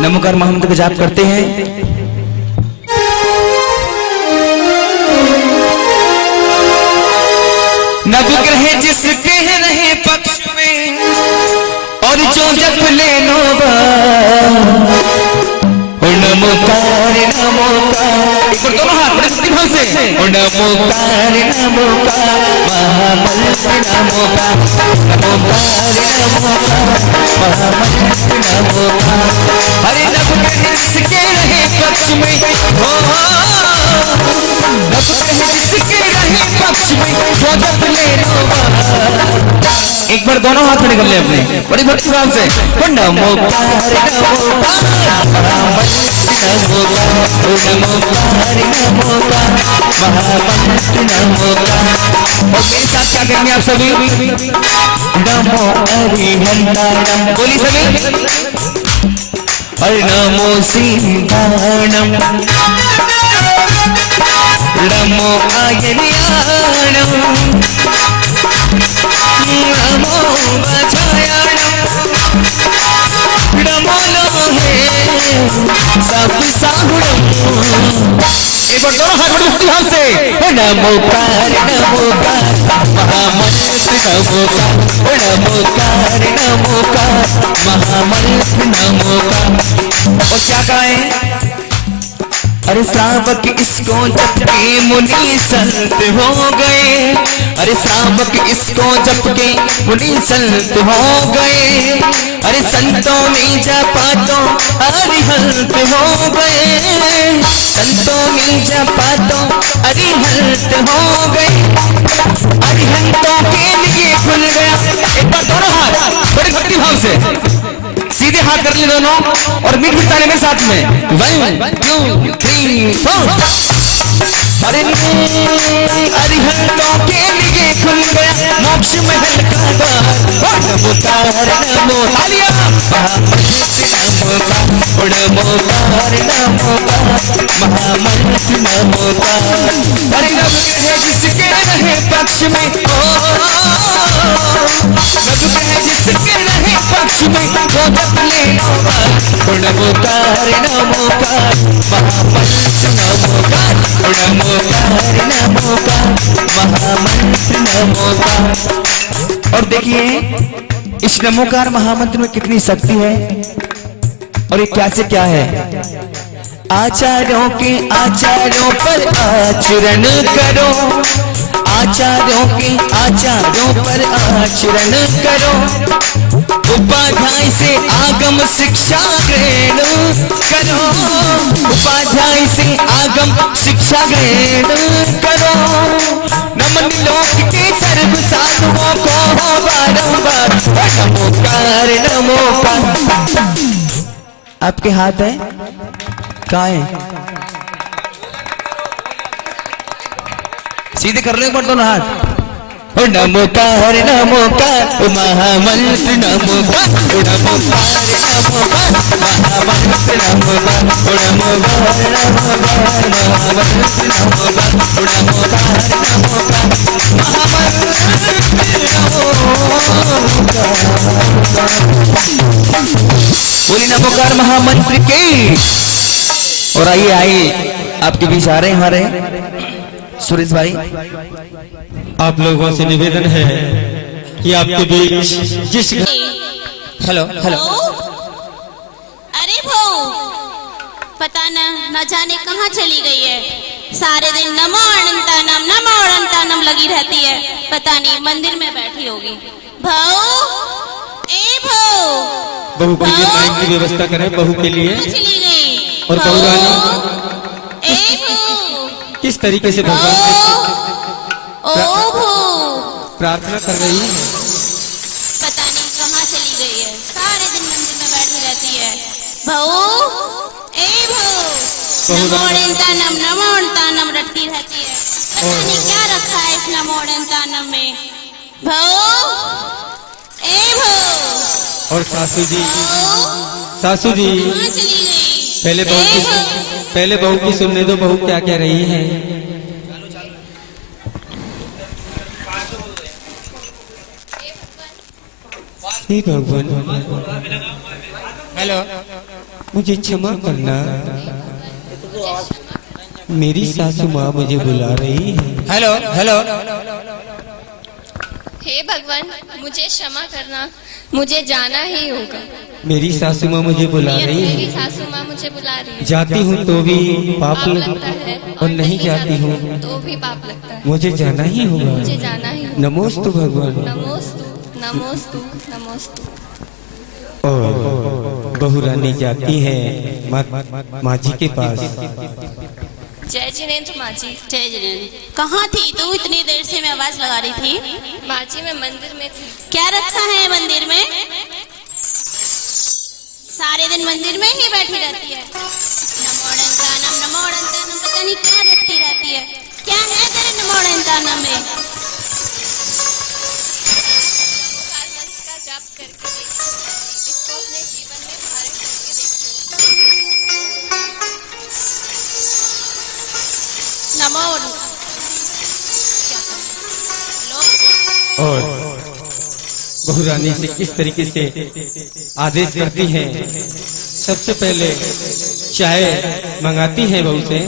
नमोकार महामंत्र का जाप करते हैं। नवग्रह जिसके रहे पक्ष में और जो जप ले नोबा, नमोकार नमोकार, एक बार दोनों हाथ बड़े भक्ति भाव से, नमोकार नमोकार महामंत्र नमोकार, नमोकार नमोकार महामंत्र नमोकार। हरे नवग्रह जिसके रहे पक्ष में, नवग्रह जिसके रहे पक्ष में जो जप ले नोबा। एक बार दोनों हाथ में कर ले अपने बड़ी भक्ति भाव से, नमोकार नमोकार महामंत्र नमोकार। और मेरे साथ क्या करेंगे आप सभी? नमो हरिहंताणम, बोली सभी। और नमो सिंहाणम, नमो आयनियाणम, नमो वज्रायणम, नमो लोहे सब साहुणम। एक बार दोनों हाथ बड़ी भक्ति भाव से, नमोकार नमोकार महामंत्र नमोकार, नमोकार नमोकार महामंत्र नमोकार। और क्या कहें? अरे श्रावक इसको जप के मुनि संत हो गए, अरे श्रावक इसको जप के मुनि संत हो गए। अरे संतों में जपा तो अरिहंत हो गए, संतों में जपा तो अरिहंत हो गए। अरिहंतों के लिए खुल गया। एक बार दोनों हाथ बड़ी भक्ति भाव से सीधे हाथ कर ले दोनों और मीठ मीठ ताने में साथ में 1 2 3 4। अरे अरिहंतों के लिए खुल गया मोक्ष महल का द्वार। नमोकार नमो तालियां नमोकार, नमोकार नमोकार महामंत्र नमोकार। अरे नवग्रह जिसके रहे पक्ष में, नवग्रह जिसके रहे पक्ष में वो जप ले नोबा। नमोकार नमोकार महामंत्र नमोकार, नमोकार नमोकार महामंत्र नमोकार। और देखिए इस नमोकार महामंत्र में कितनी शक्ति है और ये क्या से क्या है। आचार्यों के आचार्यों पर आचरण करो, आचार्यों के आचार्यों पर आचरण करो। उपाध्याय से आगम शिक्षा ग्रहण करो, उपाध्याय से आगम शिक्षा ग्रहण करो। नमन लोक के सर्व साधुओं को बारंबार नमोकार नमोकार। आपके हाथ है कहाँ है? सीधे कर लो एक बार दोनों हाथ। नमोकार नमोकार महामंत्र नमोकार, नमोकार नमोकार महामंत्र नमोकार, नमोकार नमोकार महामंत्र नमोकार, नमोकार नमोकार महामंत्र नमोकार। बोली नमोकार महामंत्र की। और आइए आइए आपके बीच आ रहे हैं हमारे सुरेश भाई। आप लोगों से निवेदन है कि आपके बीच जिस हेलो हेलो। अरे भो पता न जाने कहाँ चली गई है। सारे दिन नमो अनंतानम लगी रहती है। पता नहीं मंदिर में बैठी होगी। भाऊ ए भाऊ, बहू के लिए माइक की व्यवस्था करें। बहू के लिए चली गई। और बहू रानी ए भाऊ किस तरीके से भगवान प्रार्थना कर रही है। पता नहीं कहाँ चली गई है। सारे दिन मंदिर में बैठी रहती है। भाऊ ए भाऊ नमो अनंतानम रटती रहती है। पता नहीं क्या रखा है इस नमो अनंतानम में। भाऊ, ए भाऊ, और सासू जी, भाऊ, सासू जी कहाँ चली गई? पहले बहू ए की, भाऊ, पहले बहू की सुनने दो, बहू क्या कह रही है। हे भगवान, हेलो, मुझे क्षमा करना, मेरी सासू माँ मुझे बुला रही है। Hello, hello. हे भगवान, मुझे क्षमा करना, मुझे जाना ही होगा। मेरी सासू माँ मुझे बुला रही मेरी है। सासू माँ मुझे बुला रही है। जाती हूँ तो भी पाप पाप लगता है और नहीं जाती हूँ तो भी पाप लगता है। मुझे जाना ही होगा। मुझे जाना ही होगा। नमोस्तु भगवान। नमोस्तु, नमोस्तु, नमोस्तु। और बहू रानी जाती है माँ जी के पास। जय जिनेन्द्र माँ जी। जय जिनेन्द्र। कहाँ थी तू? इतनी देर से मैं आवाज लगा रही थी। माँ जी मैं मंदिर में थी। क्या रखा है मंदिर में? सारे दिन मंदिर में ही बैठी रहती है। नमो अनंतानम, नमो अनंतानम, पता नहीं क्या रखती रहती है। क्या है तेरे नमो अनंतानम में? काल मंत्र का जाप करके देखो। इसको अपने जीवन में धारण करके देखो। नमो और बहू रानी से किस तरीके से आदेश करती हैं। सबसे पहले चाय मंगाती है बहू से।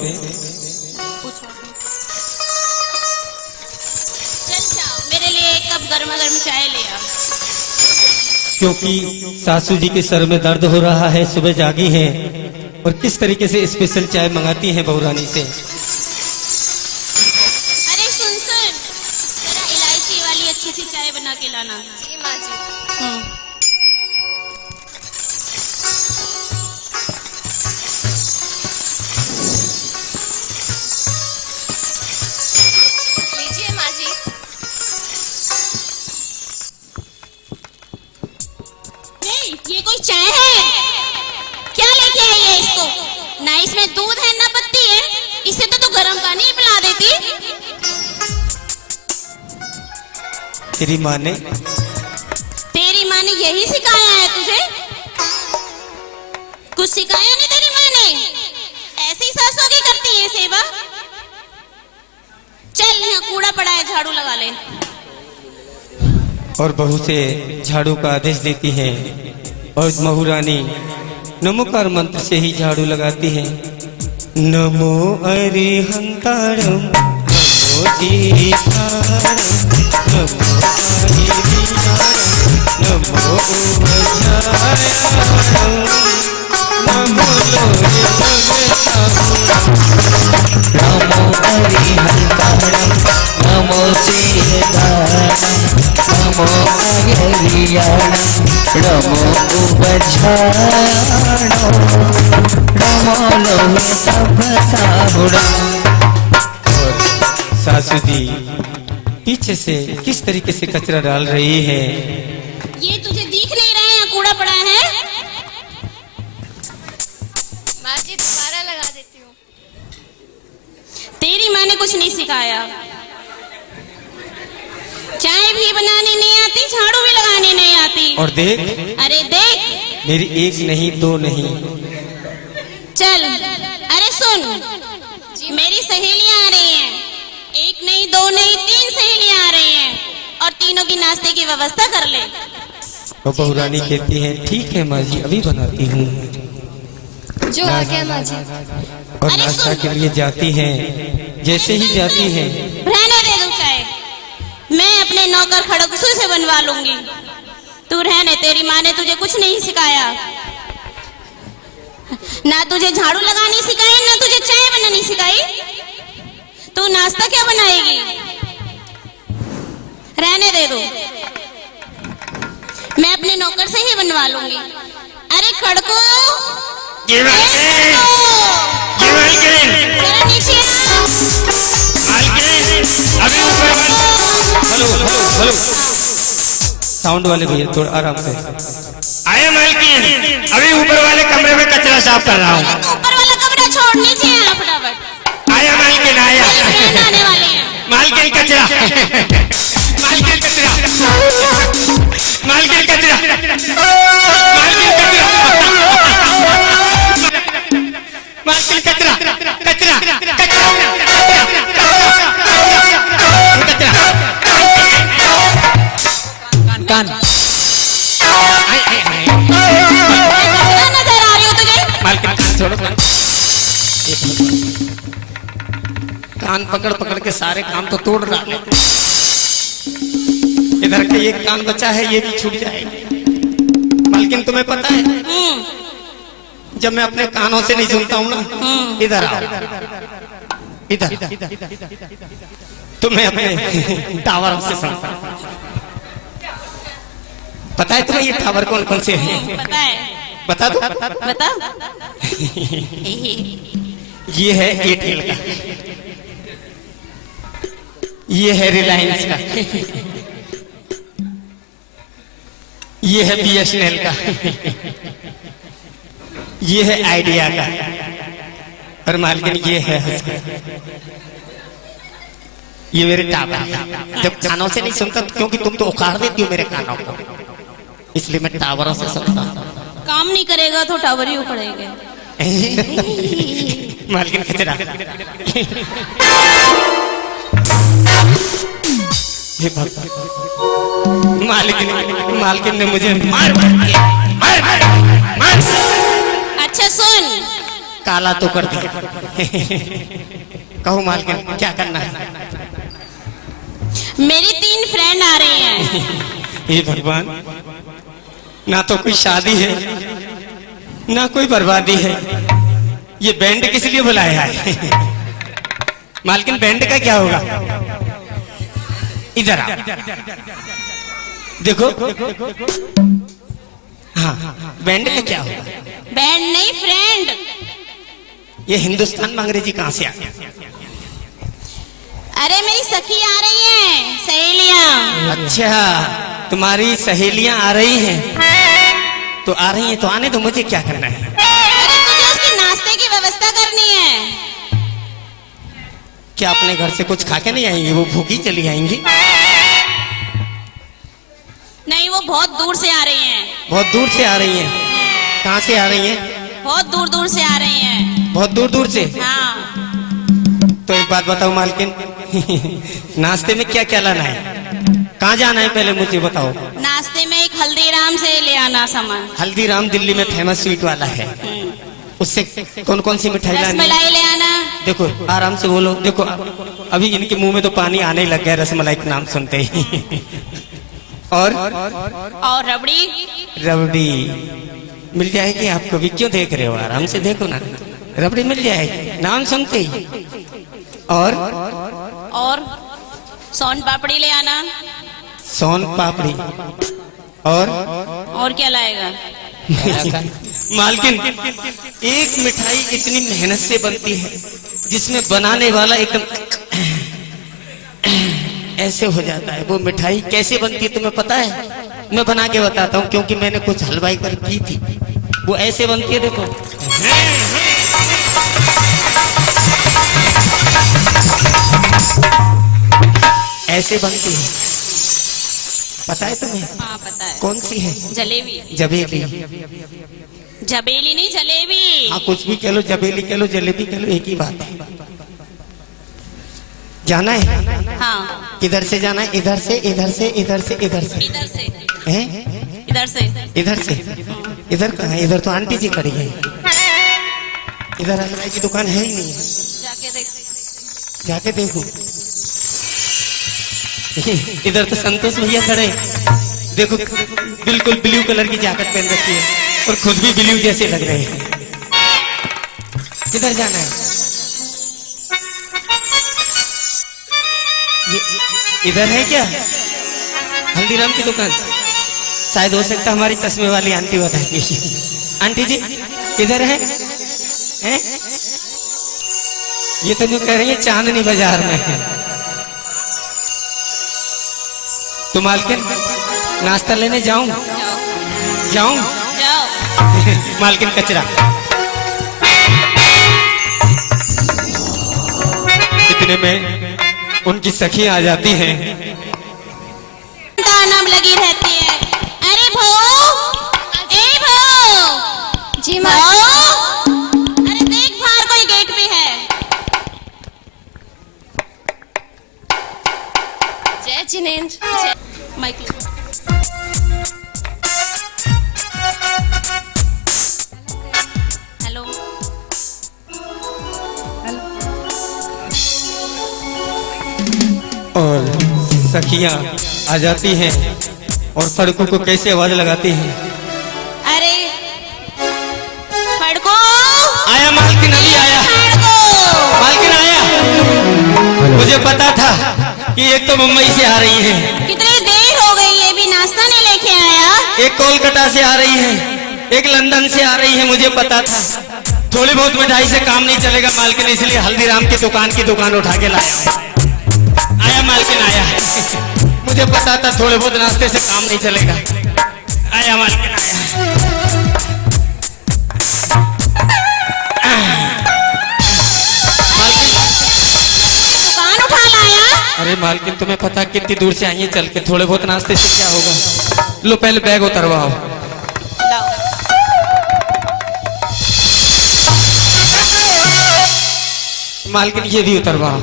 चल जाओ, मेरे लिए एक कप गर्मा गर्म चाय ले आ। क्योंकि सासू जी के सर में दर्द हो रहा है, सुबह जागी हैं और किस तरीके से स्पेशल चाय मंगाती हैं बहू रानी से। अरे सुन सुन, जरा इलायची वाली अच्छी सी चाय बना के लाना। जी माँ जी। लीजिए माँ जी। ये कोई चाय है? क्या लेके आई है इसको? ना इसमें दूध है ना पत्ती है। इसे तो तू गर्म पानी ही पिला देती। तेरी माँ ने यही सिखाया है तुझे? कुछ सिखाया नहीं तेरी माँ ने? ऐसी सासों की करती है सेवा। चल यहाँ कूड़ा पड़ा है, झाड़ू लगा ले। और बहू से झाड़ू का आदेश देती है और बहू रानी नमोकार मंत्र से ही झाड़ू लगाती है। नमो अरिहंतारम, नमो दीपारम, नमो हरिहंतारम, नमो उमझायारम, नमो लोरे नमो हरिहंतारम, नमो सीतारम, नमो अय्यरियाणम, नमो उपझारणम, नमो लोहे सभसाहुणम। सासू जी पीछे से किस तरीके से कचरा डाल रही है। ये तुझे दिख नहीं रहा है यहाँ कूड़ा पड़ा है? माँ जी दोबारा लगा देती हूँ। तेरी माँ ने कुछ नहीं सिखाया। चाय भी बनाने नहीं आती, झाड़ू भी लगाने नहीं आती। और देख, अरे देख, मेरी एक नहीं दो नहीं। चल। अरे सुन, मेरी सहेलियां आ रही हैं। एक नहीं दो नहीं तीन सहेलियां आ रही हैं और तीनों की नाश्ते की व्यवस्था कर ले। और बहू रानी कहती है ठीक है माँ जी, अभी बनाती हूँ। जो आ गया माँ जी। और अरे नाश्ता सुन। के लिए जाती हैं। जैसे ही जाती हैं रहने दे दो चाय, मैं अपने नौकर खड़गसू से बनवा लूंगी। तू रहने, तेरी माँ ने तुझे कुछ नहीं सिखाया। ना तुझे झाड़ू लगानी सिखाई, ना तुझे चाय बनानी सिखाई। तू नाश्ता क्या बनाएगी? रहने दे दो, मैं अपने नौकर से ही बनवा लूंगी। अरे खड़को, जरा नीचे आ। हेलो हेलो हेलो, साउंड वाले भैया थोड़ा आराम से। आया मालकिन, अभी ऊपर वाले कमरे में कचरा साफ कर रहा हूँ। ऊपर वाला कमरा छोड़, नीचे आ फटाफट। आया मालकिन, आया। फ्रेंड आने वाले हैं। मालकिन कचरा, मालकिन कचरा, मालकिन कचरा, मालकिन कचरा, मालकिन कचरा, कचरा, कचरा, कचरा, कान कचरा नजर आ रही हो तुझे? मालकिन कान छोड़ो। कान पकड़ पकड़ के सारे काम तो तोड़ डाले। इधर का एक कान बचा है, ये भी छूट जाएगा। मालकिन तुम्हें पता है, जब मैं अपने कानों से नहीं सुनता हूँ ना, इधर आओ, इधर तुम्हें अपने टावर से सुनता हूं। पता है तुम्हें ये टावर कौन कौन से हैं? पता है। बता दो। बता। ये है एयरटेल का, ये है रिलायंस का, ये है BSNL का, ये है आइडिया का, और मालकिन ये है हंस। ये मेरे टावर है। जब कानों से नहीं सुनता क्योंकि तुम तो उखाड़ देती हो मेरे कानों को, इसलिए मैं टावरों से सुनता हूं। काम नहीं करेगा तो टावर ही उखड़ेगा। मालकिन कचरा। हे भगवान, मालकिन ने मुझे मार मार। अच्छा सुन, काला तो कर दिया। कहो मालकिन क्या करना है? मेरी 3 फ्रेंड आ रही हैं। हे भगवान, ना तो कोई शादी है ना कोई बर्बादी है, ये बैंड किस लिए बुलाया है? मालकिन बैंड का क्या होगा? इधर आओ, देखो। हाँ, बैंड का क्या होगा? बैंड नहीं, फ्रेंड। ये हिंदुस्तान में अंग्रेजी कहाँ से आ गया? अरे मेरी सखी आ रही हैं, सहेलियां। अच्छा, तुम्हारी सहेलियां आ रही हैं, तो आ रही हैं तो आने दो, मुझे क्या करना है? अरे तुझे उसकी नाश्ते की व्यवस्था करनी है। क्या अपने घर से कुछ खा के नहीं आएंगी? वो भूखी चली आएंगी? नहीं, वो बहुत दूर से आ रही हैं। बहुत दूर से आ रही हैं? कहाँ से आ रही हैं? बहुत दूर दूर से आ रही हैं। बहुत दूर दूर से? हाँ। तो एक बात बताओ मालकिन, नाश्ते में क्या क्या लाना है? कहाँ जाना है पहले मुझे बताओ। नाश्ते में एक हल्दीराम से ले आना सामान। हल्दीराम दिल्ली में फेमस स्वीट वाला है, उससे कौन कौन सी मिठाई लानी है? रसमलाई ले आना। देखो आराम से बोलो, देखो अभी इनके मुंह में तो पानी आने लग गया रसमलाई का नाम सुनते ही। और रबड़ी। रबड़ी मिल जाएगी आपको भी, क्यों देख रहे हो? आराम से देखो ना, रबड़ी मिल जाएगी नाम सुनते ही। और सोन पापड़ी ले आना। सोन पापड़ी। और क्या लाएगा? मालकिन, एक मिठाई इतनी मेहनत से बनती है जिसमें बनाने वाला एकदम ऐसे हो जाता है। वो मिठाई कैसे बनती है तुम्हें पता है? मैं बना के बताता हूँ, क्योंकि मैंने कुछ हलवाई कर की थी। वो ऐसे बनती है, देखो। ऐसे बनती है, पता है तुम्हें? हाँ पता है। कौन सी है? जलेबी। जबेली। जबेली नहीं, जलेबी। हाँ, कुछ भी कह लो, जबेली कह लो, जलेबी कह लो, एक ही बात है। जाना है? हाँ। किधर से जाना है? इधर से, इधर से, इधर से, इधर से। इधर से। हैं? इधर से। इधर से? इधर कहाँ है? इधर तो आंटी जी खड़ी है। इधर हलवाई की दुकान है ही नहीं है। जाके देख। जाके देखो। इधर तो संतोष भैया खड़े हैं। देखो, बिल्कुल ब्लू कलर की जैकेट पहन रखी है और खुद भी ब्लू जैसे लग रहे हैं। किधर जाना है? इधर है क्या हल्दीराम की दुकान? शायद हो सकता हमारी चश्मे वाली आंटी बताएंगी। आंटी जी किधर है? हैं? ये तो जो कह रही है चांदनी बाजार में है। तो मालकिन, नाश्ता लेने जाऊं? जाऊं? जाओ। मालकिन कचरा। इतने में उनकी सखी आ जाती हैं। नाम लगी रहती है। अरे भो, ए भो, जी भो, माँ। अरे देख बाहर कोई गेट पे है। जय जिनेंद्र। माइक लो। हेलो। और सखियां आ जाती हैं और फड़कों को कैसे आवाज लगाती हैं। अरे फड़को, आया मालकिन, अभी आया फड़को। मालकिन आया। मुझे पता था कि एक तो मुंबई से आ रही है, कितनी देर हो गई है, भी नाश्ता नहीं लेके आया। एक कोलकाता से आ रही है, एक लंदन से आ रही है। मुझे पता था थोड़ी बहुत मिठाई से काम नहीं चलेगा मालकिन, इसलिए हल्दीराम की दुकान उठा के लाया। आया मालकिन आया। मुझे पता था थोड़े बहुत नाश्ते से काम नहीं चलेगा। आया मालकिन आया। दुकान उठा लाया। अरे मालकिन, तुम्हें पता कितनी दूर से आई है चल के, थोड़े बहुत नाश्ते से क्या होगा। लो पहले बैग उतरवाओ। मालकिन ये भी उतरवाओ।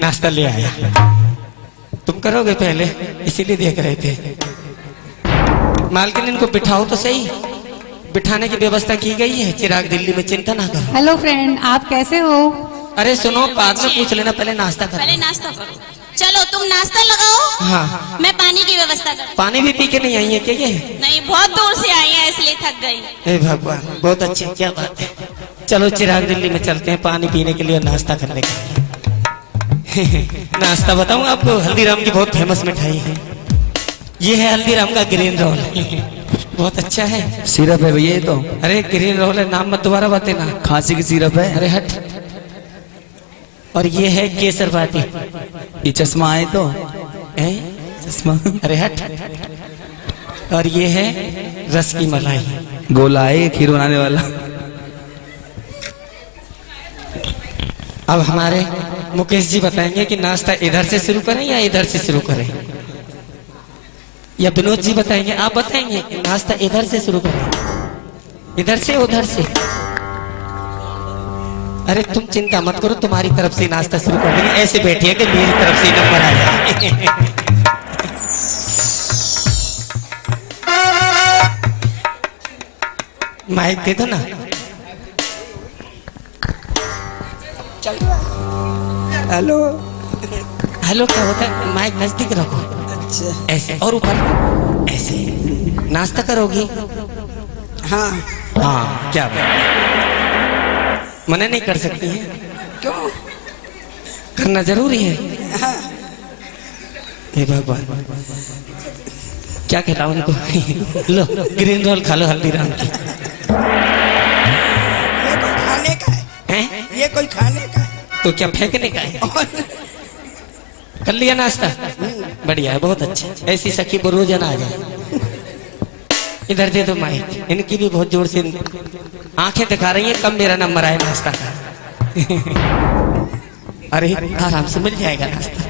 नाश्ता ले आया। तुम करोगे पहले, इसीलिए देख रहे थे। मालकिन इनको बिठाओ तो सही। बिठाने की व्यवस्था की गई है चिराग दिल्ली में, चिंता ना करो। हेलो फ्रेंड, आप कैसे हो? अरे सुनो, बाद में पूछ लेना, पहले नाश्ता पहले करो। नाश्ता करो। चलो तुम नाश्ता लगाओ, हाँ, मैं पानी की व्यवस्था कर। पानी भी पी के नहीं आई है क्या ये? नहीं, बहुत दूर से आई है इसलिए थक गई। हे भगवान, बहुत अच्छी, क्या बात है। चलो चिराग दिल्ली में चलते हैं पानी पीने के लिए और नाश्ता करने के लिए। नाश्ता बताऊं आपको, हल्दीराम की बहुत फेमस मिठाई है। ये है हल्दीराम का ग्रीन रोल। बहुत अच्छा है। सिरप है भैया ये तो, अरे ग्रीन रोल है, नाम मत दोबारा बताना। खांसी की सिरप है। अरे हट। और ये है केसर बाटी। ये चश्मा है तो, है? चश्मा। अरे हट। और ये है रस की मलाई। गोला है खीर बनाने वाला। अब हमारे मुकेश जी बताएंगे कि नाश्ता इधर से शुरू करें या इधर से शुरू करें, या विनोद जी बताएंगे, आप बताएंगे कि नाश्ता इधर से शुरू करें, इधर से उधर से। अरे तुम चिंता मत करो, तुम्हारी तरफ से नाश्ता शुरू कर देंगे। ऐसे बैठिए कि मेरी तरफ से नंबर आ जाए। माइक दे दो ना। हेलो। हेलो क्या होता है, माइक नजदीक रखो। अच्छा। ऐसे और ऊपर ऐसे। नाश्ता करोगी? हाँ। हाँ, क्या बात, मना नहीं कर सकती हैं? क्यों? करना जरूरी है। हे भगवान, क्या खिलाऊं उनको? लो ग्रीन रोल खा लो हल्दीराम की। ये कोई खाने का है? हैं? ये कोई खाने का है? तो क्या फेंकने का है? कर लिया नाश्ता? बढ़िया है, बहुत अच्छा। ऐसी सखी को रोजाना आ जाए। इधर दे दो माइक, इनकी भी बहुत जोर से आंखें दिखा रही हैं, कब मेरा नंबर आए नाश्ता का। अरे आराम से मिल जाएगा नाश्ता।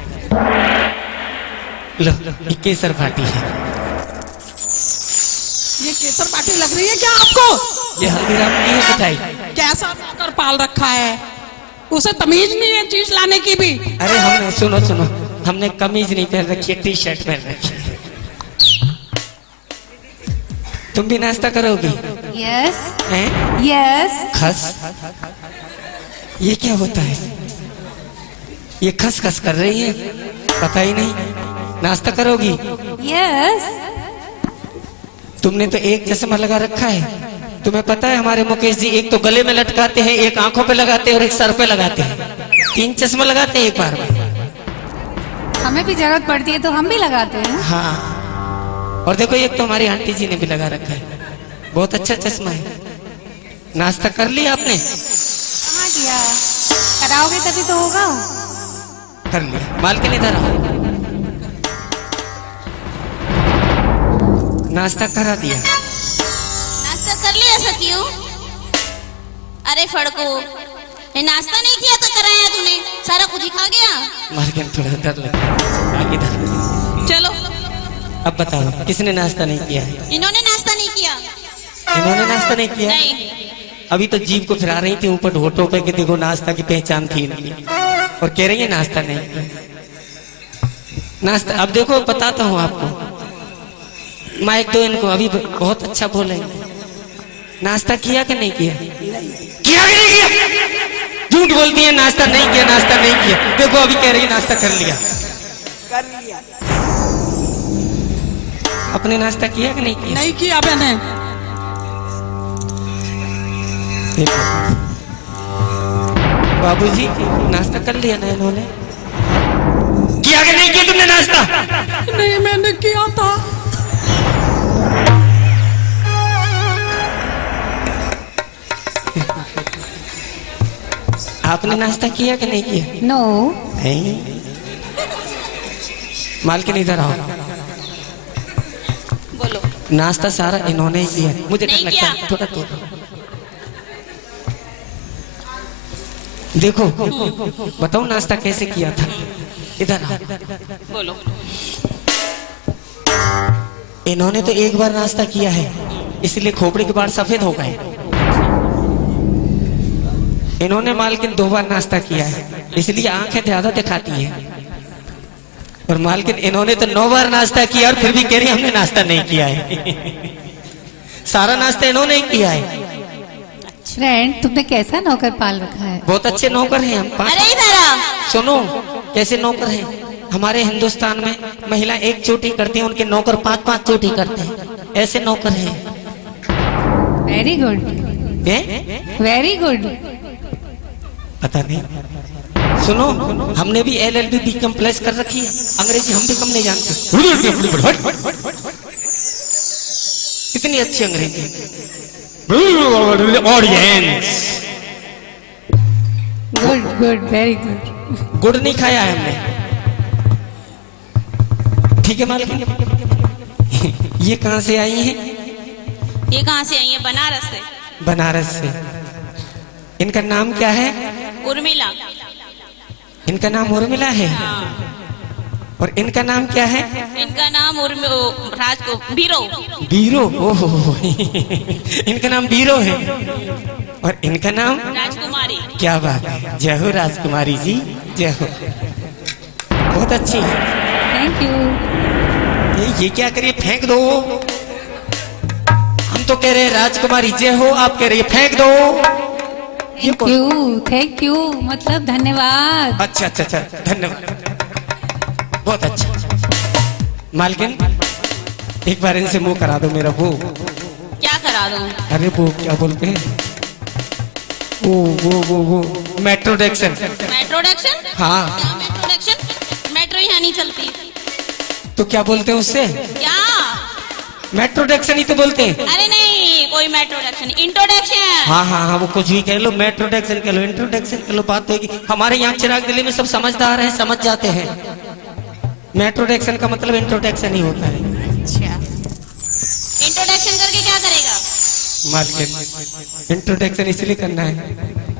लो ये केसर बाटी है। ये केसर पार्टी लग रही है क्या आपको? ये हल्दीराम की है मिठाई। कैसा नौकर पाल रखा है, उसे तमीज नहीं है चीज लाने की भी। अरे हमने, सुनो सुनो, हमने कमीज नहीं पहन रखी है, टी शर्ट पहन रखी है। तुम भी नाश्ता करोगी? यस हैं? यस। खस? ये क्या होता है? ये खस खस कर रही है, पता ही नहीं। नाश्ता करोगी? यस। तुमने तो एक चश्मा लगा रखा है। तुम्हें पता है हमारे मुकेश जी एक तो गले में लटकाते हैं, एक आंखों पे लगाते हैं और एक सर पे लगाते हैं। 3 चश्मा लगाते हैं एक बार में। हमें भी जरूरत पड़ती है तो हम भी लगाते हैं। हाँ, और देखो एक तो हमारी आंटी जी ने भी लगा रखा है, बहुत अच्छा चश्मा है। नाश्ता कर लिया आपने? कहाँ किया? कराओगे तभी तो होगा। कर लिया। मालकिन इधर आओ। नाश्ता करा दिया? नाश्ता कर लिया सखियों? अरे फड़को, ये नाश्ता नहीं किया तो कराया तूने, सारा खुद ही खा गया। मालकिन थोड़ा डर लगता है, आगे डर। चलो अब बताओ किसने नाश्ता नहीं किया है? इन्होंने नाश्ता नहीं किया। इन्होंने नाश्ता नहीं किया? नहीं। अभी तो जीभ को फिरा रही थी ऊपर होठों पे कि देखो नाश्ता की पहचान थी इनकी, और कह रही है नाश्ता नहीं किया। नाश्ता अब देखो बताता हूँ आपको, माइक दो इनको, अभी बहुत अच्छा बोलेंगे। नाश्ता किया कि नहीं किया? किया कि नहीं किया? झूठ बोलती है, नाश्ता नहीं किया, नाश्ता नहीं किया। देखो अभी कह रही है नाश्ता कर लिया। अपने नाश्ता किया कि नहीं किया? नहीं किया मैंने। बाबूजी नाश्ता कर लिया ना इन्होंने? किया कि नहीं किया तुमने नाश्ता? नहीं मैंने किया था। आपने नाश्ता किया कि नहीं किया? नो। नहीं। मालकिन इधर आओ। बोलो। नाश्ता सारा इन्होंने ही किया, मुझे डर नहीं लगता है। किया। थोड़ा तो देखो बताओ नाश्ता कैसे किया था? इधर आओ। बोलो। इन्होंने तो एक बार नाश्ता किया है, इसलिए खोपड़ी के बाल सफेद हो गए। इन्होंने मालकिन 2 बार नाश्ता किया है, इसलिए आंखें ज्यादा दिखाती हैं। और मालकिन इन्होंने तो 9 बार नाश्ता किया और फिर भी कह रही हमने नाश्ता नहीं किया है। सारा नाश्ता इन्होंने ही किया है। फ्रेंड, तुमने कैसा नौकर पाल रखा है? बहुत अच्छे नौकर हैं हम। अरे इधर आ। सुनो कैसे नौकर हैं। हमारे हिंदुस्तान में महिला 1 चोटी करती है, उनके नौकर 5-5 चोटी करते हैं। ऐसे नौकर हैं। Very good, very good. पता नहीं। सुनो हमने भी LLB BCom प्लस कर रखी है, अंग्रेजी हम भी कम नहीं जानते। कितनी अच्छी अंग्रेजी। Audience good good, very good. गुड़ नहीं खाया है हमने। ठीक है मालिक। ये कहाँ से आई हैं? ये कहाँ से आई है? बनारस से। बनारस से। इनका नाम क्या है? उर्मिला। इनका नाम उर्मिला है। और इनका नाम क्या है? इनका नाम बीरो। बीरो। ओहो इनका नाम बीरो है। और इनका नाम राजकुमारी। क्या बात है, जय हो राजकुमारी जी, जय हो। बहुत अच्छी है। Thank you. ये क्या करिए, फेंक दो। हम तो कह रहे हैं राजकुमारी जय हो, आप कह रहे हैं फेंक दो। थैंक यू मतलब धन्यवाद। अच्छा अच्छा अच्छा, धन्यवाद, बहुत अच्छा। मालकिन एक बार इनसे मुंह करा दो मेरा। वो क्या करा दूं? अरे वो क्या बोलते हैं, वो मेट्रोडेक्शन। मेट्रोडेक्शन? हाँ। क्या मेट्रोडेक्शन? मेट्रो यहाँ नहीं चलती। तो क्या बोलते हैं उससे? क्या? मेट्रोडेक्शन ही तो बोलते हैं। अरे नहीं, कोई मेट्रोडेक्शन, इंट्रोडक्शन। हाँ हाँ हाँ, वो कुछ भी कह लो, मेट्रोडेक्शन कह लो, इंट्रोडक्शन कह लो, बात होगी। हमारे यहाँ चिराग दिल्ली में सब समझदार हैं, समझ जाते हैं। मेट्रोडेक्शन का मतलब इंट्रोडक्शन ही होता है। अच्छा, इंट्रोडक्शन करके क्या करेगा? मार्केट इंट्रोडक्शन इसलिए करना है,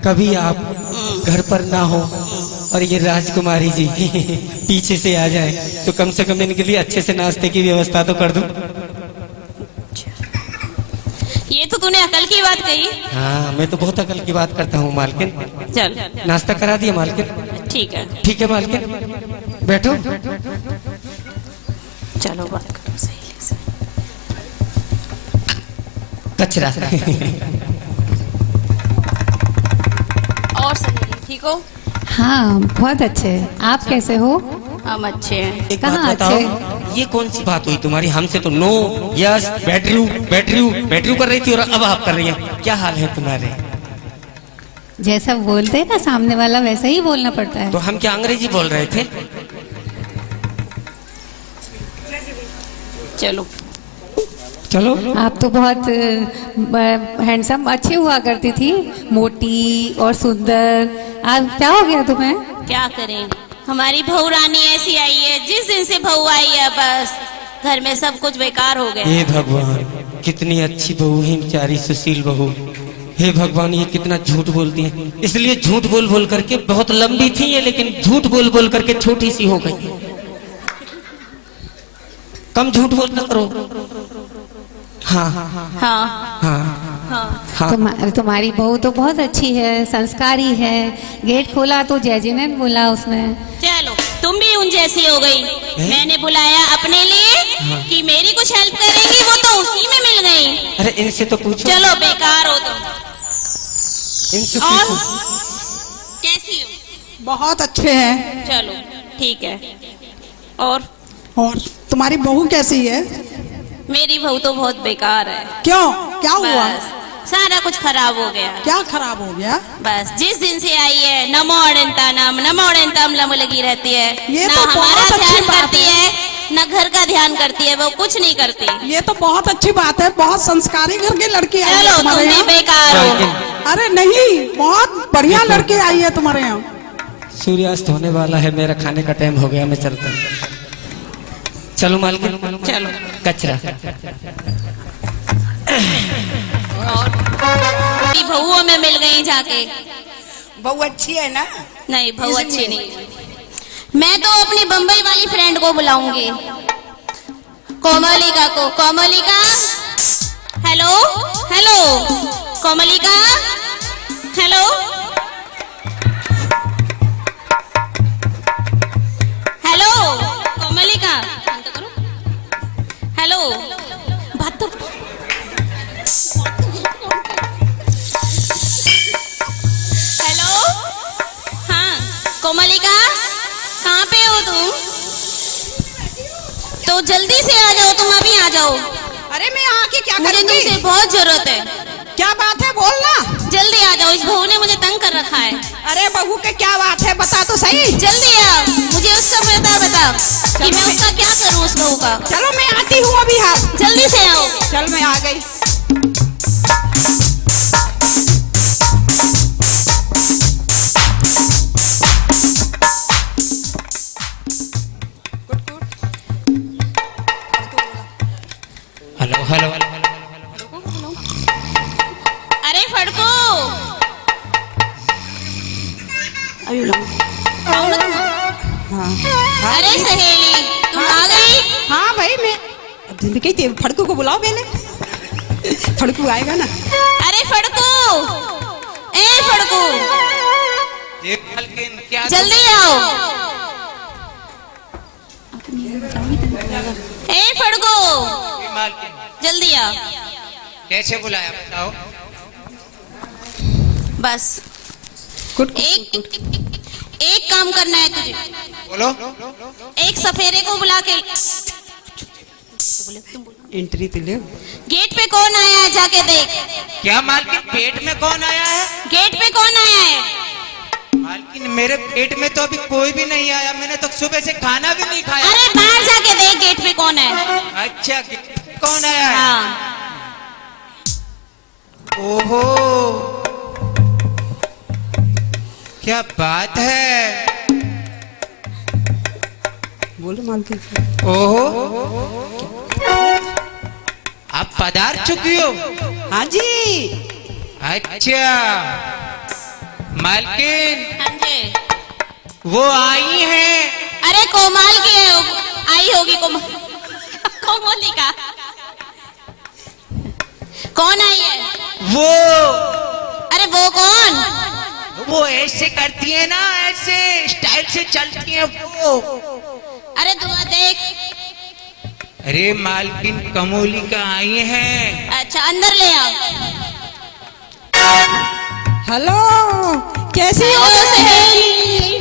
कभी आप घर पर ना हो और ये राजकुमारी जी पीछे से आ जाए तो कम से कम इनके लिए अच्छे से नाश्ते की व्यवस्था तो कर दूं। ये तो तूने अकल की बात कही। हाँ, मैं तो बहुत अकल की बात करता हूँ मालकिन। चल नाश्ता करा दिया मालकिन? ठीक है। ठीक है मालकिन, बैठो। चलो बात करो सही से। कचरा और सही, ठीक हो? हाँ बहुत अच्छे। आप कैसे हो? हम अच्छे हैं। एक बात कहाँ बताओ, ये कौन सी बात हुई तुम्हारी? हमसे तो नो यस बैटरी कर रही थी और अब आप कर रही हैं। क्या हाल है तुम्हारे? जैसा बोलते हैं ना सामने वाला, वैसा ही बोलना पड़ता है। तो हम क्या अंग्रेजी बोल रहे थे? चलो चलो। आप तो बहुत हैंडसम अच्छी हुआ करती थी, मोटी और सुंदर। आज क्या हो गया तुम्हें? क्या करें, हमारी बहू रानी ऐसी आई है, जिस दिन से बहू आई है बस घर में सब कुछ बेकार हो गया। हे भगवान, कितनी अच्छी बहू है बेचारी, सुशील बहू। हे भगवान, ये कितना झूठ बोलती है। इसलिए झूठ बोल बोल करके बहुत लंबी थी ये, लेकिन झूठ बोल बोल करके छोटी सी हो गई। कम झूठ बोलना करो। हाँ हाँ हाँ हाँ हाँ हाँ। तुम्हारी बहू तो बहुत अच्छी है, संस्कारी है। गेट खोला तो जय जिनेन बोला उसने। चलो तुम भी उन जैसी हो गई। मैंने बुलाया अपने लिए कि मेरी कुछ हेल्प करेंगी, वो तो उसी में मिल गई। अरे इनसे तो पूछो। चलो बेकार हो तुम। इनसे और पूछो। कैसी हो? बहुत अच्छे हैं। चलो ठीक है। और तुम्हारी बहू कैसी है? मेरी बहू तो बहुत बेकार है। क्यों, क्या हुआ? बस सारा कुछ खराब हो गया। क्या खराब हो गया? बस जिस दिन से आई है नमो अनंतानम लम लगी रहती है। ये ना तो हमारा बहुत अच्छी ध्यान बात करती है, ना घर का ध्यान करती है, वो कुछ नहीं करती। ये तो बहुत अच्छी बात है। बहुत संस्कारी घर की लड़की आई है चलो तुम तुम्हारे भी यहाँ। बेकार हो। अरे नहीं, बहुत बढ़िया लड़की आई है तुम्हारे यहाँ। सूर्यास्त होने वाला है, मेरा खाने का टाइम हो गया, मैं चलता हूँ। चलो मालकिन, चलो। कचरा। और बहुओं में मिल गई जाके। बहू अच्छी है ना? नहीं बहू अच्छी नहीं है। मैं तो अपनी बम्बई वाली फ्रेंड को बुलाऊंगी, कोमलिका को। Komalika, hello hello Komalika, hello hello Komalika, hello. बात तो हेलो। हाँ कोमलिका, कहाँ पे हो तुम? तो जल्दी से आ जाओ, तुम अभी आ जाओ। अरे मैं आके क्या मुझे करूंगी? तुमसे बहुत जरूरत है। क्या बात है, बोलना। जल्दी आ जाओ, इस बहू ने मुझे तंग कर रखा है। अरे बहू के क्या बात है, बता तो सही। जल्दी आओ, मुझे उसका बता कि मैं उसका क्या करूं, उस बहू का। चलो मैं आती हूँ अभी। हाँ जल्दी से आओ। चल मैं आ गई। Hello hello. अरे फड़को, अरे सहेली तुम आ गई? हाँ भाई, मैं जिंदगी थी। फड़कू को बुलाओ पहले। फड़कू आएगा ना। अरे फड़को, ए फड़को, जल्दी आओ। ए फड़को, जल्दी आओ। कैसे बुलाया बताओ? बस एक काम करना है तुझे। बोलो। एक सफेरे को बुला के एंट्री तो ले। गेट पे कौन आया है जाके देख। क्या मालकिन, पेट में कौन आया है? गेट पे कौन आया है? मालकिन मेरे पेट में तो अभी कोई भी नहीं आया, मैंने तो सुबह से खाना भी नहीं खाया। अरे बाहर जाके देख गेट पे कौन है। अच्छा, कौन आया है? हाँ। ओहो, क्या बात है। बोलो मालकिन। ओहो, आप पधार चुकी हो? हाँ जी। अच्छा मालकिन, हाँ जी। वो आई हैं। अरे कोमल की आई होगी, कोमलिका। कौन आई है? वो। अरे वो कौन? वो ऐसे करती है ना, ऐसे स्टाइल से चलती है वो। अरे तू देख। अरे मालकिन कमोलिका आई हैं। अच्छा अंदर ले आओ। हेलो, कैसी हो सहेली?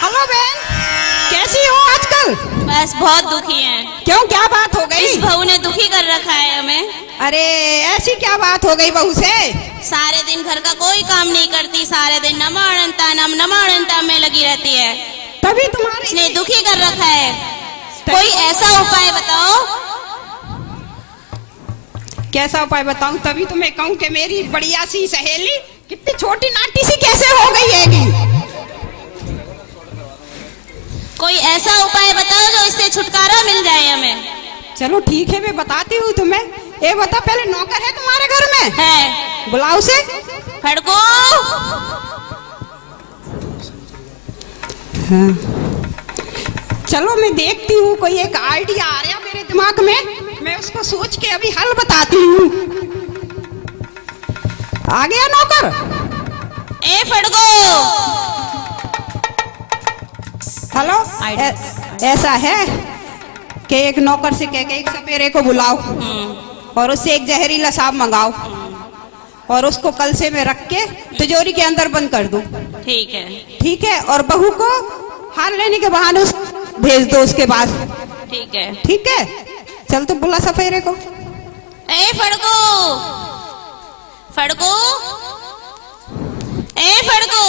हेलो बहन, कैसी हो आजकल? बस बहुत दुखी हैं। क्यों, क्या बात हो गई? इस बहू ने दुखी कर रखा है हमें। अरे ऐसी क्या बात हो गई बहू से? सारे दिन घर का कोई काम नहीं करती, सारे दिन नमो अनंतानम में लगी रहती है। तभी तुम्हारी इसने दुखी कर रखा है। कोई ऐसा उपाय बताओ। कैसा उपाय बताऊं? तभी तो मैं कहूं कि मेरी बढ़िया सी सहेली कितनी छोटी नाटी सी कैसे हो गई हैगी। कोई ऐसा उपाय बताओ जो इससे से छुटकारा मिल जाए हमें। चलो ठीक है, मैं बताती हूँ तुम्हें। ये बता, पहले नौकर है तुम्हारे घर में? है। बुलाओ उसे। फड़को। हाँ। चलो मैं देखती हूँ, कोई एक आइडिया आ रहा मेरे दिमाग में, मैं उसको सोच के अभी हल बताती हूँ। आ गया नौकर? ए फड़को। हेलो, ऐसा है कि एक नौकर से कह के एक सपेरे को बुलाओ और उससे एक जहरीला सांप मंगाओ और उसको कल से मैं रख के तिजोरी के अंदर बंद कर दूं। ठीक है। ठीक है, और बहू को हार लेने के बहाने उस भेज दो उसके पास। ठीक है। ठीक है, चल तू बुला सपेरे को। ए फड़को। फड़को। ए फड़को।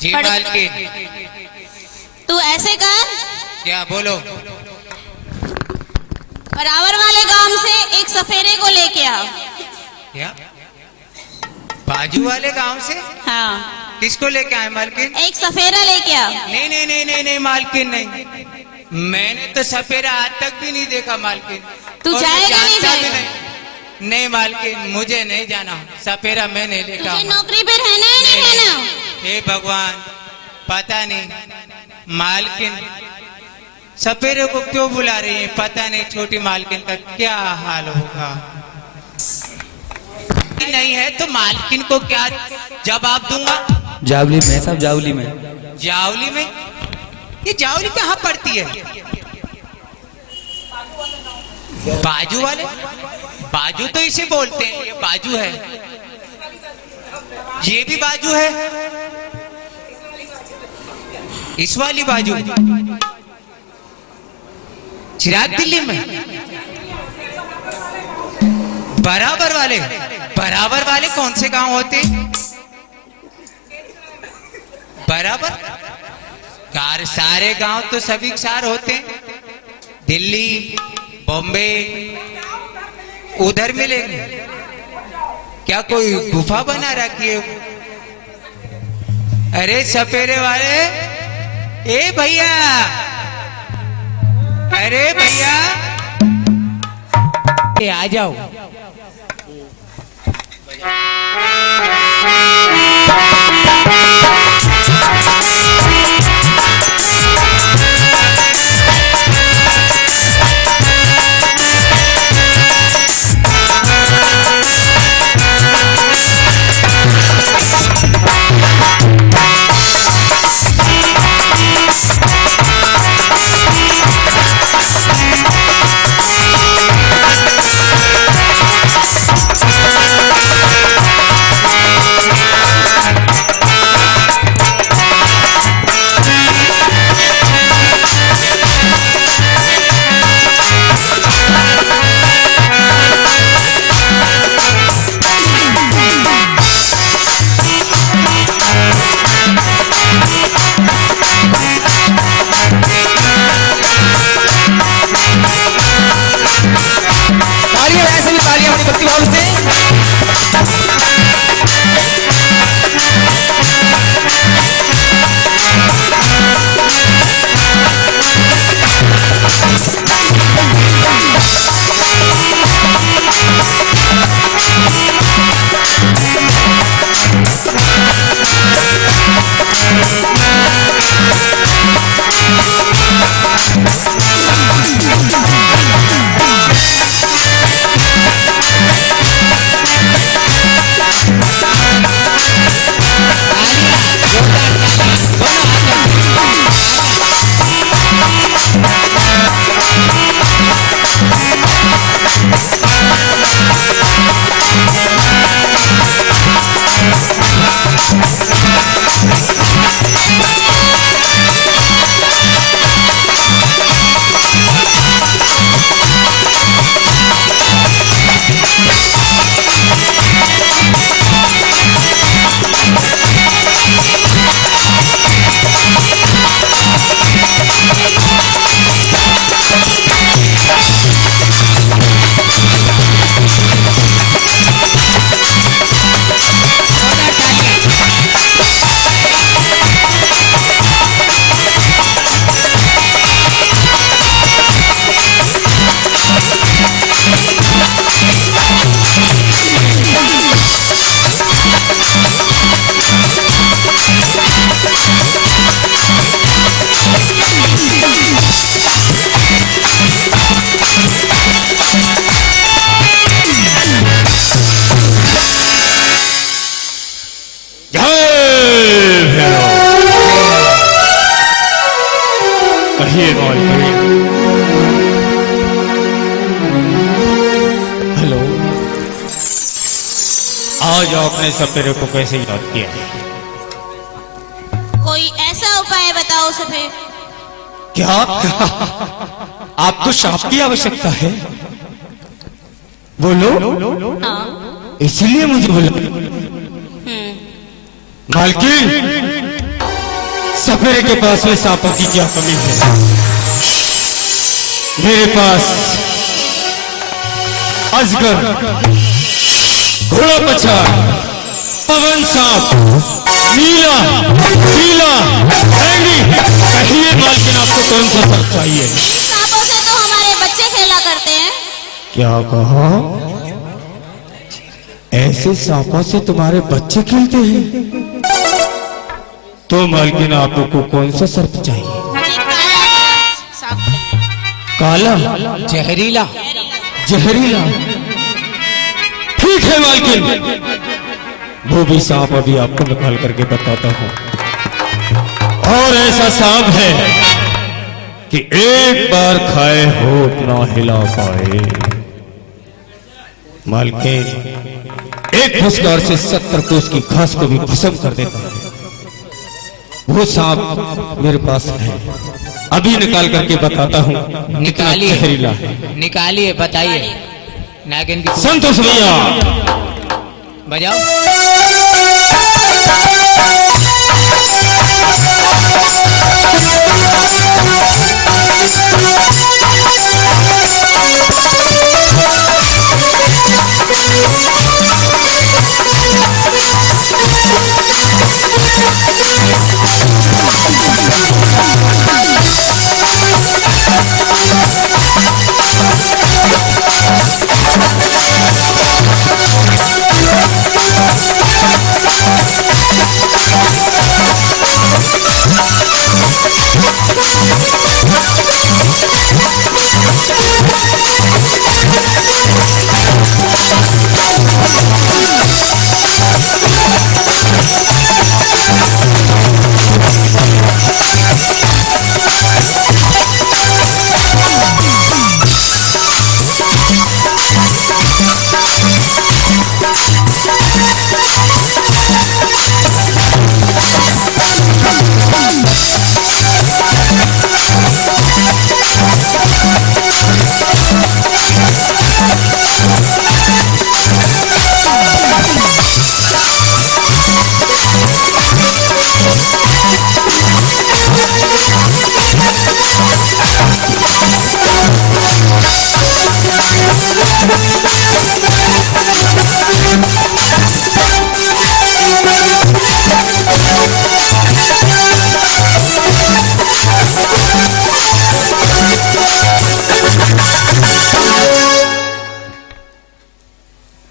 जी फड़को। मालकिन। तू ऐसे कर, क्या बोलो? बराबर वाले गांव से एक सफेरे को लेके आ। क्या? बाजू वाले गांव से? हाँ। किसको लेके आए मालकिन? एक सफेरा लेके आ। नहीं नहीं नहीं नहीं नहीं मालकिन, नहीं, मैंने तो सपेरा आज तक भी नहीं देखा मालकिन। तू और जाएगा मैं नहीं जानता जाएगा? भी नहीं मालकिन, मुझे नहीं जाना, सपेरा मैं नहीं लेकर तुझे नौकरी पे रहना है नहीं रहना? हे भगवान, पता नहीं मालकिन सपेरे को क्यों बुला रही है, पता नहीं छोटी मालकिन का क्या हाल होगा। नहीं है तो मालकिन को क्या जवाब दूंगा? जावली में, सब जावली में। जावली में? ये जावली कहाँ पड़ती है? बाजू वाले? बाजू तो इसे बोलते हैं, ये बाजू है, ये भी बाजू है, इस वाली बाजू चिराग दिल्ली में। बराबर वाले? बराबर वाले कौन से गांव होते? बराबर कार सारे गांव तो सभी सार होते हैं, दिल्ली बॉम्बे उधर मिलेंगे क्या? कोई गुफा बना रखी है? अरे सपेरे वाले, ए भैया, अरे भैया, ए आ जाओ। बताओ अपने सपेरे को कैसे याद किया? कोई ऐसा उपाय बताओ सफेद। क्या आपको सांप की आवश्यकता है? बोलो। हाँ। इसलिए मुझे बोला। मालकिन, सपेरे के पास में सांपों की क्या कमी है? मेरे पास अजगर, घोड़ा पछाड़, पवन सांप, नीला, पीला, बैंगी, कहिए मालकिन आपको कौन सा सर्प चाहिए? सांपों से तो हमारे बच्चे खेला करते हैं। क्या कहा? ऐसे सांपों से तुम्हारे बच्चे खेलते हैं? तो मालकिन आपको कौन सा सर्प चाहिए? मुझे काला सांप चाहिए। काला? जहरीला। जहरीला? ठीक है मालकिन, वो भी सांप अभी आपको निकाल करके बताता हूं। और ऐसा सांप है कि एक बार खाए होठ ना हिला पाए। मालकिन, एक फुसकार से 70 कोस की घास को भी भस्म कर देता है। वो सांप मेरे पास है, अभी निकाल करके बताता हूं। निकालिए। जहरीला है। निकालिए, बताइए। नागिन की संतोष भैया बजाओ।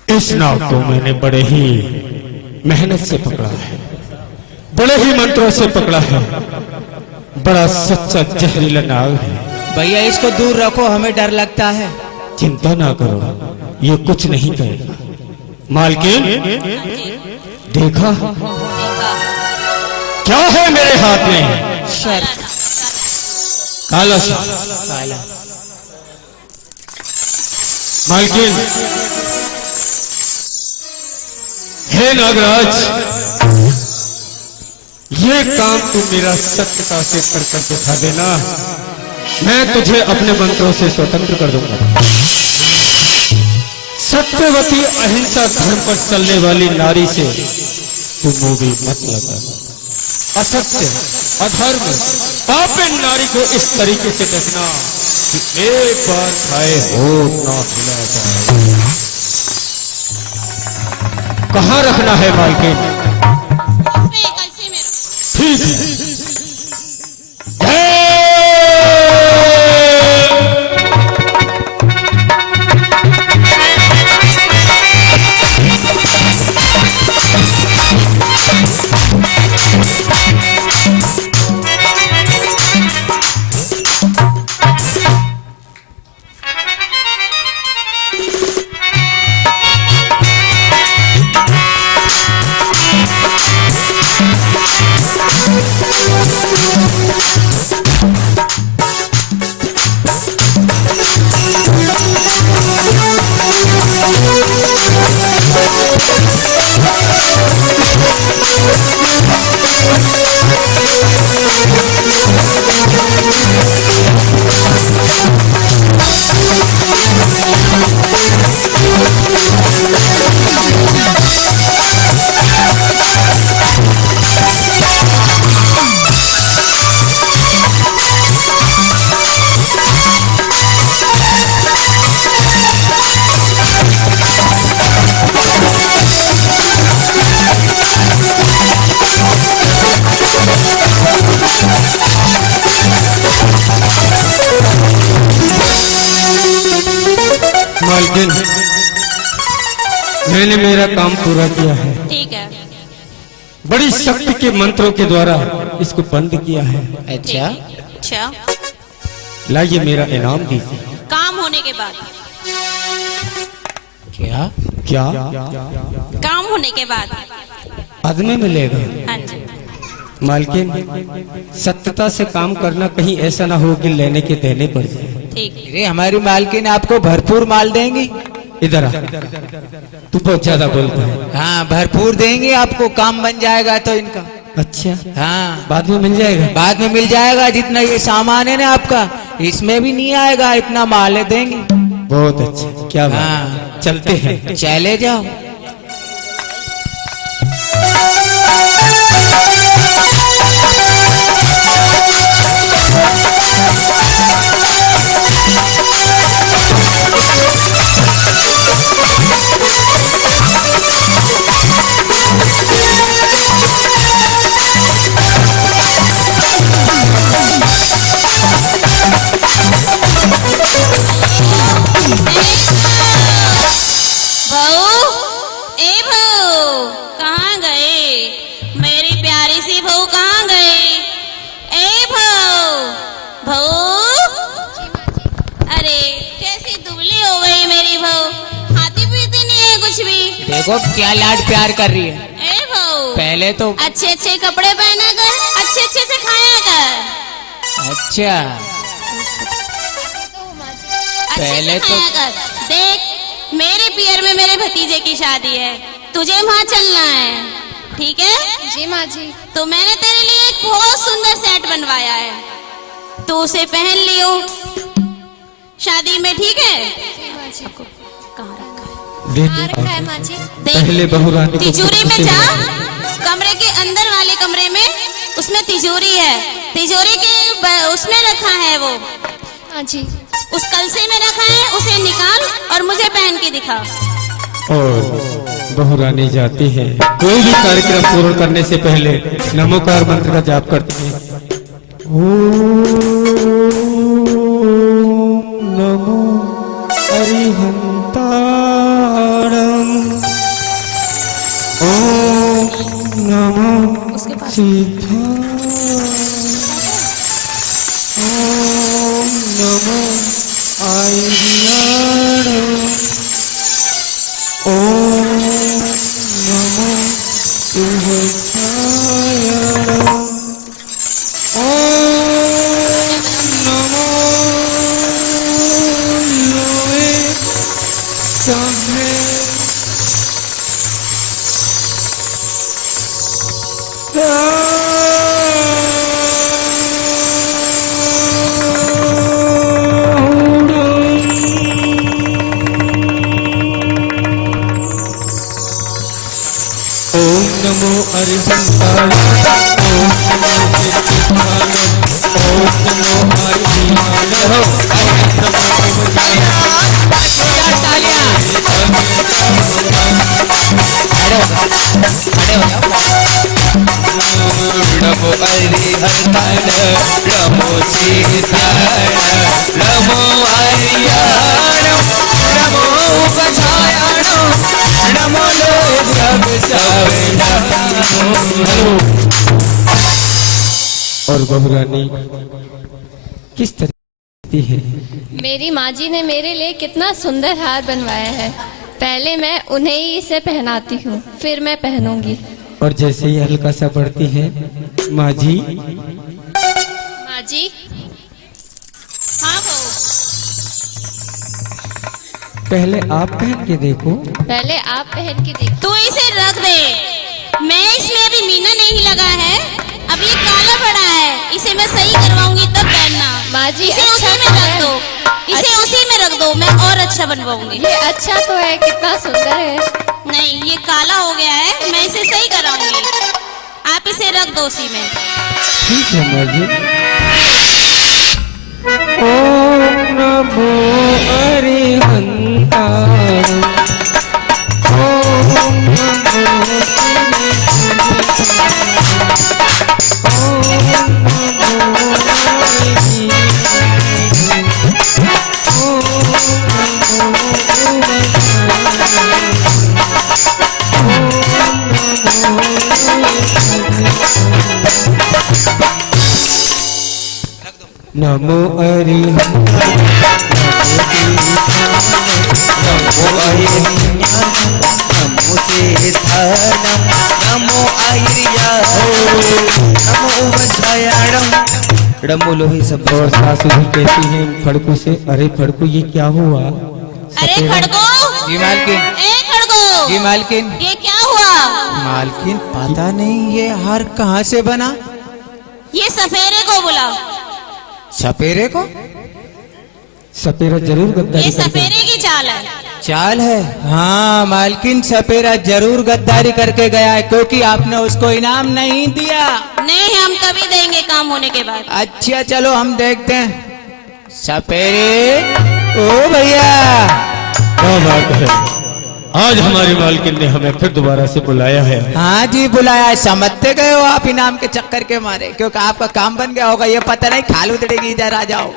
इस नाव को मैंने बड़े ही मेहनत से पकड़ा है, बड़े ही मंत्रों से पकड़ा है। बड़ा सच्चा जहरीला नाव है। भैया इसको दूर रखो, हमें डर लगता है। चिंता ना करो, ये कुछ नहीं करेगा। मालकिन, देखा क्या है मेरे हाथ में? काला सा। मालकिन, हे नागराज, ये काम तू मेरा सत्यता से कर दिखा देना, मैं तुझे अपने मंत्रों से स्वतंत्र कर दूंगा। सत्यवती अहिंसा धर्म पर चलने वाली नारी से तू मूवी मत लगा। असत्य, अधर्म, पापिन नारी को इस तरीके से देखना कि एक बार खाए होठ ना हिला पाए। कहाँ रखना है मालकिन? ठीक है। मैंने मेरा काम पूरा किया है। ठीक है। बड़ी शक्ति के मंत्रों के द्वारा इसको बंद किया है। अच्छा अच्छा। लाइए मेरा इनाम दीजिए। काम होने के बाद। क्या क्या काम होने के बाद बाद में मिलेगा। हाँ जी। मालकिन, सत्यता से काम करना, कहीं ऐसा ना हो कि लेने के देने पड़ जाए। ठीक। अरे हमारी मालकिन आपको भरपूर माल देंगी। इधर आ, तू बहुत ज्यादा बोलता है। हाँ भरपूर देंगे आपको, काम बन जाएगा तो इनका। अच्छा हाँ बाद में मिल जाएगा। बाद में मिल जाएगा, जितना ये सामान है ना आपका, इसमें भी नहीं आएगा, इतना माल है देंगे। बहुत अच्छा, क्या बात। हाँ चलते हैं। चले जाओ। देखो क्या लाड प्यार कर रही है। ए बहू, पहले तो अच्छे अच्छे कपड़े पहना कर, अच्छे अच्छे से खाया कर। अच्छा पहले तो खाया कर। देख, मेरे पियर में मेरे भतीजे की शादी है, तुझे वहाँ चलना है, ठीक है? जी माँ जी। तो मैंने तेरे लिए एक बहुत सुंदर सेट बनवाया है, तो उसे पहन लियो शादी में, ठीक है? कहाँ रखा है माँ जी? पहले बहुरानी को तिजोरी में जा, कमरे के अंदर वाले कमरे में, उसमें तिजोरी है, तिजोरी के उसमें रखा है वो। हाँ जी। उस कलसे में रखा है, उसे निकाल और मुझे पहन के दिखा। और बहुरानी जाती है, कोई भी कार्यक्रम पूर्ण करने से पहले नमोकार मंत्र का जाप करती है। ओम नमो अरिहंताणं, ओम नमो सिद्धाय, ओम नमो आयर्याणं, ओम नमो शुभच्छायणं, ओम नमो लोहे सभे। ओम नमो अरिहंताय, ओम नमो सिद्धाय, ओम नमो आयर्याणं, नमो अरिहंताय, नमो सिद्धाय, नमो आयर्याणं, नमो उपच्छायाणं, नमो और बहुरानी किस तरह है? मेरी माँ जी ने मेरे लिए कितना सुंदर हार बनवाया है। पहले मैं उन्हें ही इसे पहनाती हूँ, फिर मैं पहनूंगी। और जैसे ही हल्का सा बढ़ती है, माँ जी। माँ जी। हाँ बहू। पहले आप पहन के देखो। पहले आप पहन के देखो। तू इसे रख दे, मैं इसमें अभी मीना नहीं लगा है, अब ये काला पड़ा है, इसे मैं सही करवाऊंगी तब पहनना। माँ जी इसे अच्छा उसी में तो रख है। दो, इसे उसी में रख दो, मैं और अच्छा बनवाऊंगी। ये अच्छा तो है, कितना सुंदर है। नहीं, ये काला हो गया है, मैं इसे सही कराऊंगी, आप इसे रख दो उसी में। ठीक है माँ जी। ओम नमो अरिहंताय, ओम नमो नमो अरि नमो सेथानम नमो आयर्या नमो वज्रायाणम रमो लोही सब। और सासू जी कहती हैं फड़कू से, अरे फड़कू ये क्या हुआ? अरे खड़को, जी मालकिन। ए खड़को, जी मालकिन। ये क्या हुआ? मालकिन पता नहीं ये हार कहाँ से बना। ये सफेरे को बुलाओ। सपेरे को? सपेरा जरूर ये गद्दारी करता है। सफेरे की चाल है। चाल है? हाँ मालकिन, सपेरा जरूर गद्दारी करके गया है, क्योंकि आपने उसको इनाम नहीं दिया। नहीं, हम कभी देंगे काम होने के बाद। अच्छा चलो हम देखते हैं। सपेरे, ओ भैया। क्या बात है, आज हमारी मालकिन ने हमें फिर दोबारा से बुलाया है। हाँ जी बुलाया है। समझते गए हो आप इनाम के चक्कर के मारे, क्योंकि आपका काम बन गया होगा। ये पता नहीं खाल उतरेगी, इधर आ जाओ।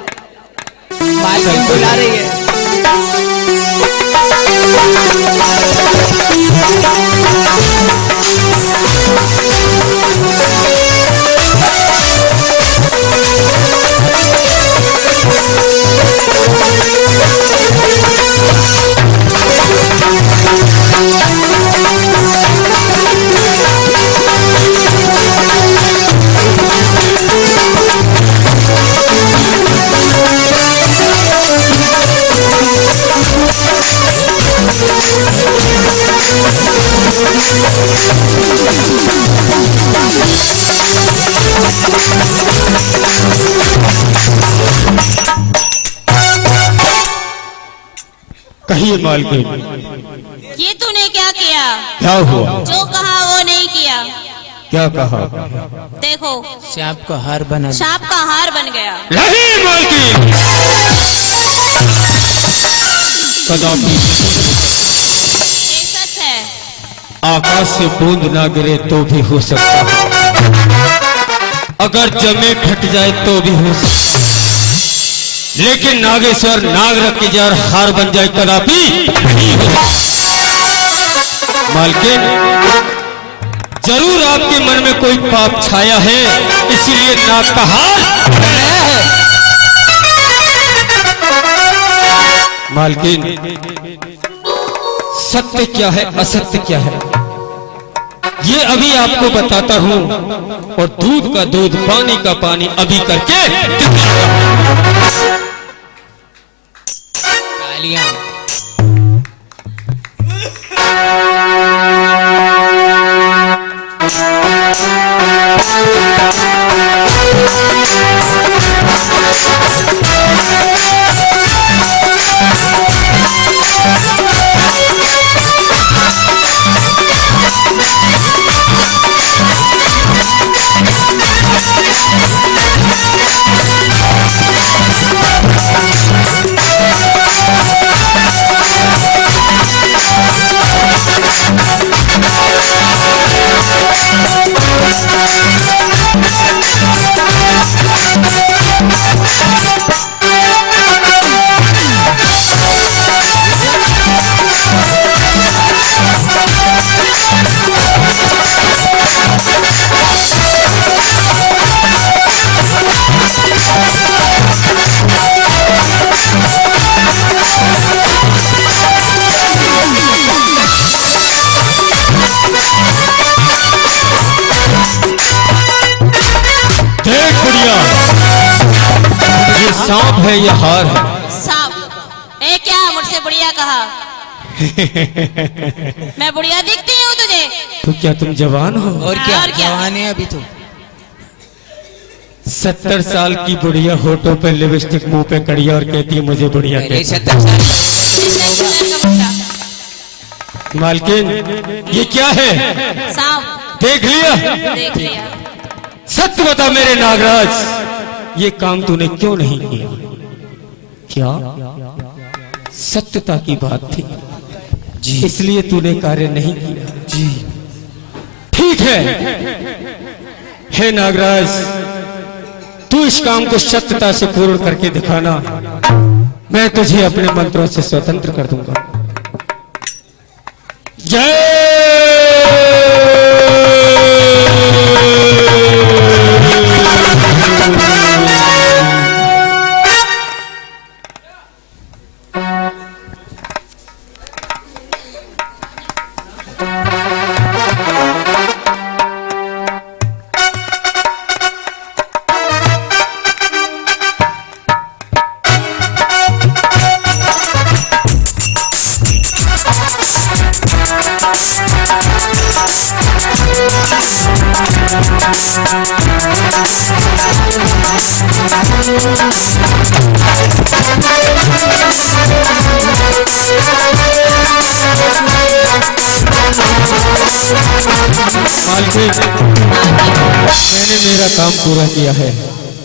मालकिन बुला रही है। कहिए मालकिन, ये तूने क्या किया? क्या हुआ? जो कहा वो नहीं किया। क्या कहा? देखो, सांप का हार बना। सांप का हार बन गया। नहीं मालकिन, कदापि। ये सच है। आकाश से बूंद ना गिरे तो भी हो सकता है, अगर जमे फट जाए तो भी हो सकता है, लेकिन नागेश्वर नाग रख के जार हार बन जाए कदापि नहीं हो सकता। मालकिन, जरूर आपके मन में कोई पाप छाया है, इसलिए नाग का हार बनाया है। मालकिन, सत्य क्या है असत्य क्या है ये अभी आपको बताता हूं, और दूध का दूध पानी का पानी अभी करके कालियां। सांप है या हार है? सांप। ए क्या मुझसे बुढ़िया कहा? मैं बुढ़िया दिखती हूँ तुझे? तो क्या तुम जवान हो? और क्या, और क्या? जवान है अभी तो। 70 साल की बुढ़िया होठों पे लिपस्टिक मुंह पे कड़िया और कहती है मुझे बुढ़िया पहले कहती है। 70 साल मालकिन, ये क्या है? सांप। देख लिया? देख लिया। सत्य बता मेरे नागराज, ये काम तूने क्यों नहीं किया? क्या सत्यता की बात थी जी, इसलिए तूने कार्य नहीं किया जी। ठीक है हे नागराज, तू इस काम को सत्यता से पूर्ण करके दिखाना, मैं तुझे अपने मंत्रों से स्वतंत्र कर दूंगा। जय मालकिन, मैंने मेरा काम पूरा किया है,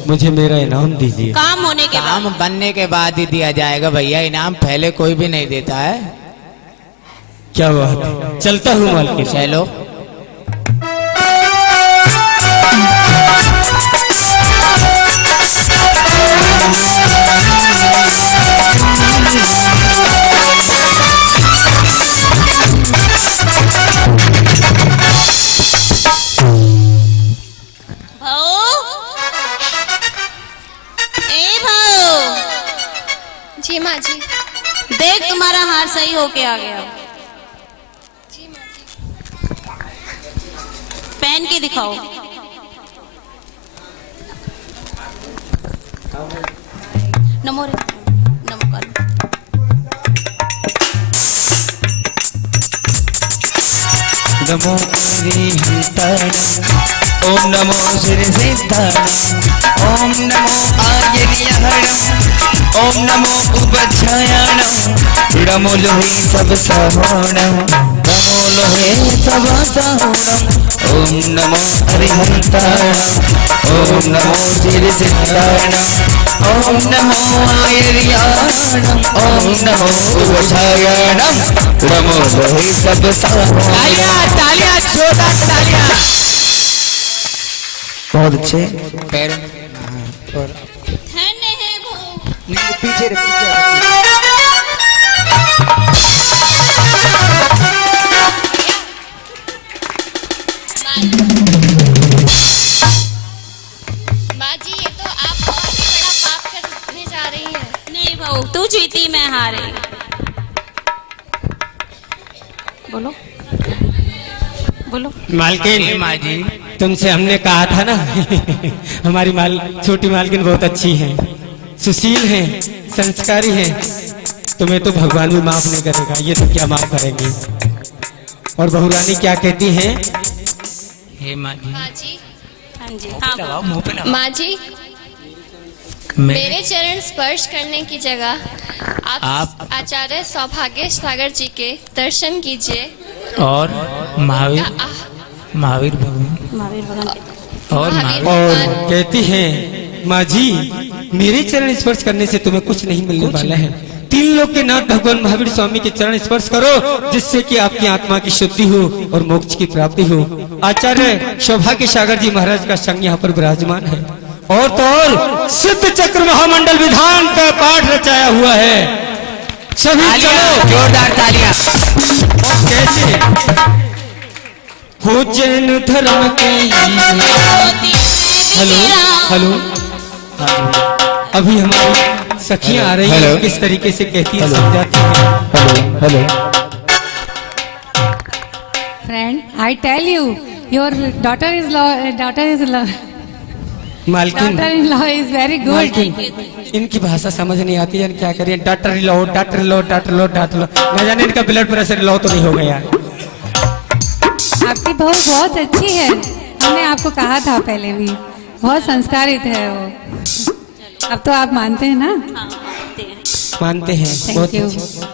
मुझे मेरा इनाम दीजिए। काम होने के बाद काम बनने के बाद ही दिया जाएगा भैया, इनाम पहले कोई भी नहीं देता है। क्या बात है, चलता हूँ मालकिन। चलो। जी माँ जी। देख तुम्हारा हार सही होके आ गया। जी माँ जी। पहन के दिखाओ। नमो रे नमो कर। नमो हरिहंताणं ओम नमो श्री सिद्धाणं ओम नमो आयर्यहणं ओम नमो उपध्यायाणं नमो लोहे सब सहोणं नमो लोहे सब सहोणं ओम नमो हरिहंताणं ओम नमो श्री सिद्धाणं ओम नमो आयर्याणं ओम नमो उपध्यायाणं नमो लोहे सब सहोणं। तालियां तालियां जोरदार तालियां। बहुत अच्छे। पैर धन्य है वो। पीछे माँ जी, ये तो आप बहुत ही बड़ा पाप करने जा रही हैं। नहीं भाऊ, तू जीती मैं हारी। बोलो बोलो। मालकिन, माँ जी, तुमसे हमने कहा था ना हमारी छोटी मालकिन बहुत अच्छी है, सुशील है, संस्कारी है, तुम्हें तो भगवान भी माफ नहीं करेगा, ये तो क्या माफ करेंगे। और बहुरानी क्या कहती हैं? हे माँ जी। माँ जी। हाँ जी हाँ मुंह पे लगाओ। माँ जी, मेरे चरण स्पर्श करने की जगह आप आचार्य सौभाग्य सागर जी के दर्शन कीजिए। और महावीर महावीर भगवान महावीर भगवान के और महावीर और भगवान। कहती हैं, माँ जी मेरे चरण स्पर्श करने से तुम्हें कुछ नहीं मिलने वाला है, 3 लोक के नाथ भगवान महावीर स्वामी के चरण स्पर्श करो, जिससे कि आपकी आत्मा की शुद्धि हो और मोक्ष की प्राप्ति हो। आचार्य सौभाग्य सागर जी महाराज का संग यहाँ पर विराजमान है, और तो और सिद्ध चक्र महामंडल विधान का पाठ रचाया हुआ है। सभी चलो, जोरदार तालियां। कैसे हो जैन धर्म के। हेलो हेलो, अभी हमारी सखियां आ रही हैं, किस तरीके से कहती है समझाती है। Hello Friend, I tell you, your daughter-in-law मालकिन, is very good. मालकिन, इनकी भाषा समझ नहीं आती है, क्या करिए। डॉक्टर लो न जाने इनका ब्लड प्रेशर लो तो नहीं हो गया। आपकी बहू बहुत अच्छी है, हमने आपको कहा था पहले भी, बहुत संस्कारित है वो। अब तो आप मानते हैं ना? हाँ मानते हैं। मानते हैं, बहुत थैंक यू। अच्छे।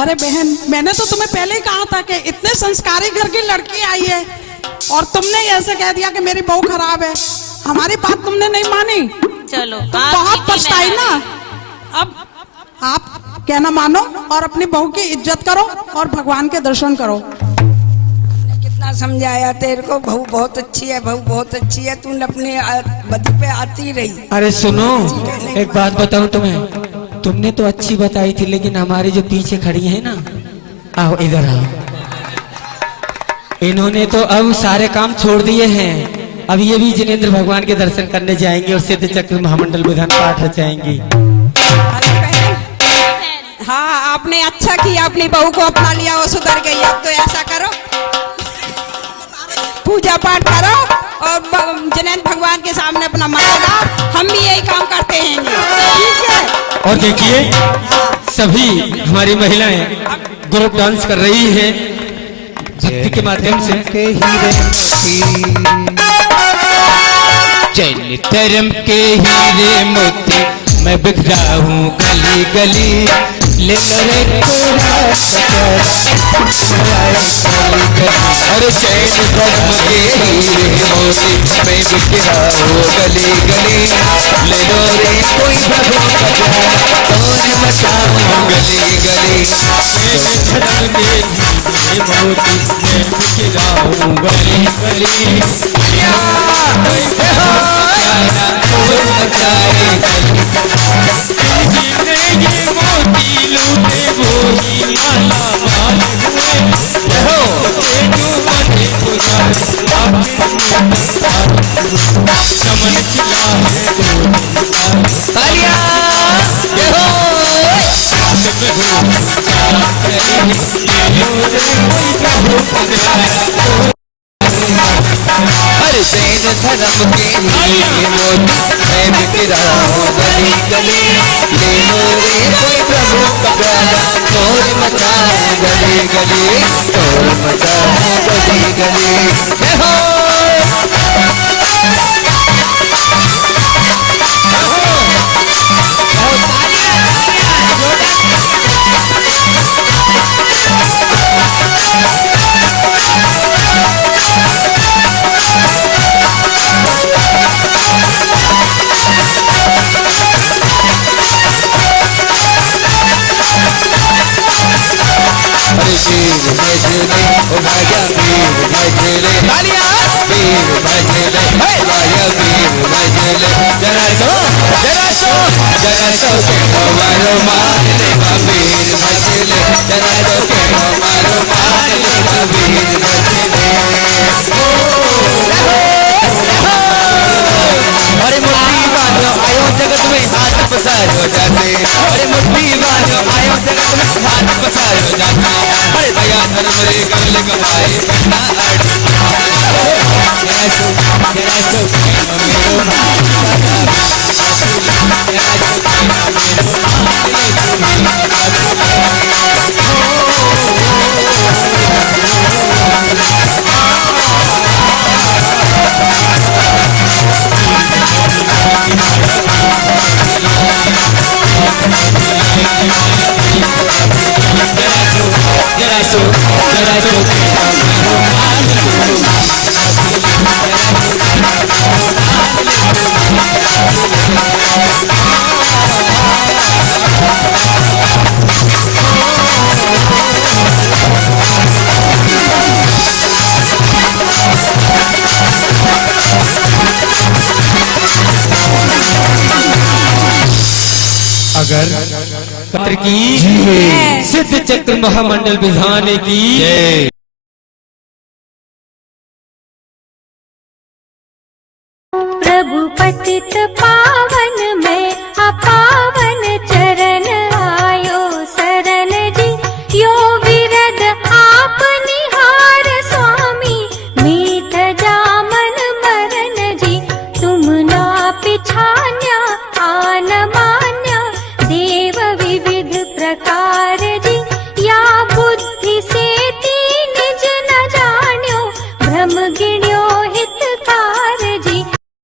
अरे बहन, मैंने तो तुम्हें पहले ही कहा था कि इतने संस्कारी घर की लड़की आई है और तुमने ऐसे कह दिया कि मेरी बहू खराब है। हमारी बात तुमने नहीं मानी, चलो तो आप बहुत जीती, पछताई मैं ना। अब आप कहना मानो और अपनी बहू की इज्जत करो और भगवान के दर्शन करो। कितना समझाया तेरे को, बहू बहुत अच्छी है, बहू बहुत अच्छी है, तू अपने बदी पे आती रही। अरे सुनो, एक बात बताऊं तुम्हें, तुमने तो अच्छी बताई थी, लेकिन हमारी जो पीछे खड़ी है ना, आओ इधर आओ, इन्होंने तो अब सारे काम छोड़ दिए हैं। अब ये भी जिनेंद्र भगवान के दर्शन करने जाएंगे और सिद्ध चक्र महामंडल विधान पाठ रचाएंगी। हाँ, आपने अच्छा किया, अपनी बहू को अपना लिया, वो सुधर गई। अब तो ऐसा करो, पूजा पाठ करो और जिनेंद्र भगवान के सामने अपना मन लगाओ। हम भी यही काम करते हैं, ठीक है? और देखिए, सभी हमारी महिलाएं ग्रुप डांस कर रही हैं, भक्ति के माध्यम से के हीरे मोती, जैन धर्म के हीरे मोती मैं बिखरा हूँ गली गली, ले रे तेरा सकर अरे जैन धर्म के हीरे मोती मैं बिखरा हूँ गली गली, ले लो रे कोई प्रभु का प्यार, शोर मचाऊं गली गली। जैन धर्म के हीरे मोती मैं बिखरा हूँ गली गली, ये मोती लूटे वो ही माला माल हुए, चमन खिला अरे जैन धर्म के हीरे मोती मैं बिखरा हूँ गली गली, ले लो रे कोई प्रभु का प्याला, शोर मचाऊं गली गली, शोर मचाऊं गली गली। जय हो वीर भजले ओ भाया वीर भजले, वीर भजले भाया वीर भजले, जरा सो के हमारो मान लेगा वीर भजले, जरा सो के हमारो मान लेगा वीर भजले। अरे मुट्ठी बांधो आयो जगत में हाथ पसारो जाते, अरे मुट्ठी बांधो आयो जगत में हाथ पसारो जाते, अरे दया धर्म रे गल गवाए बन्ना आड़ी, तेरा सो मेरो अगर पत्र की सिद्ध चक्र महामंडल विधान की प्रभु पतित पावन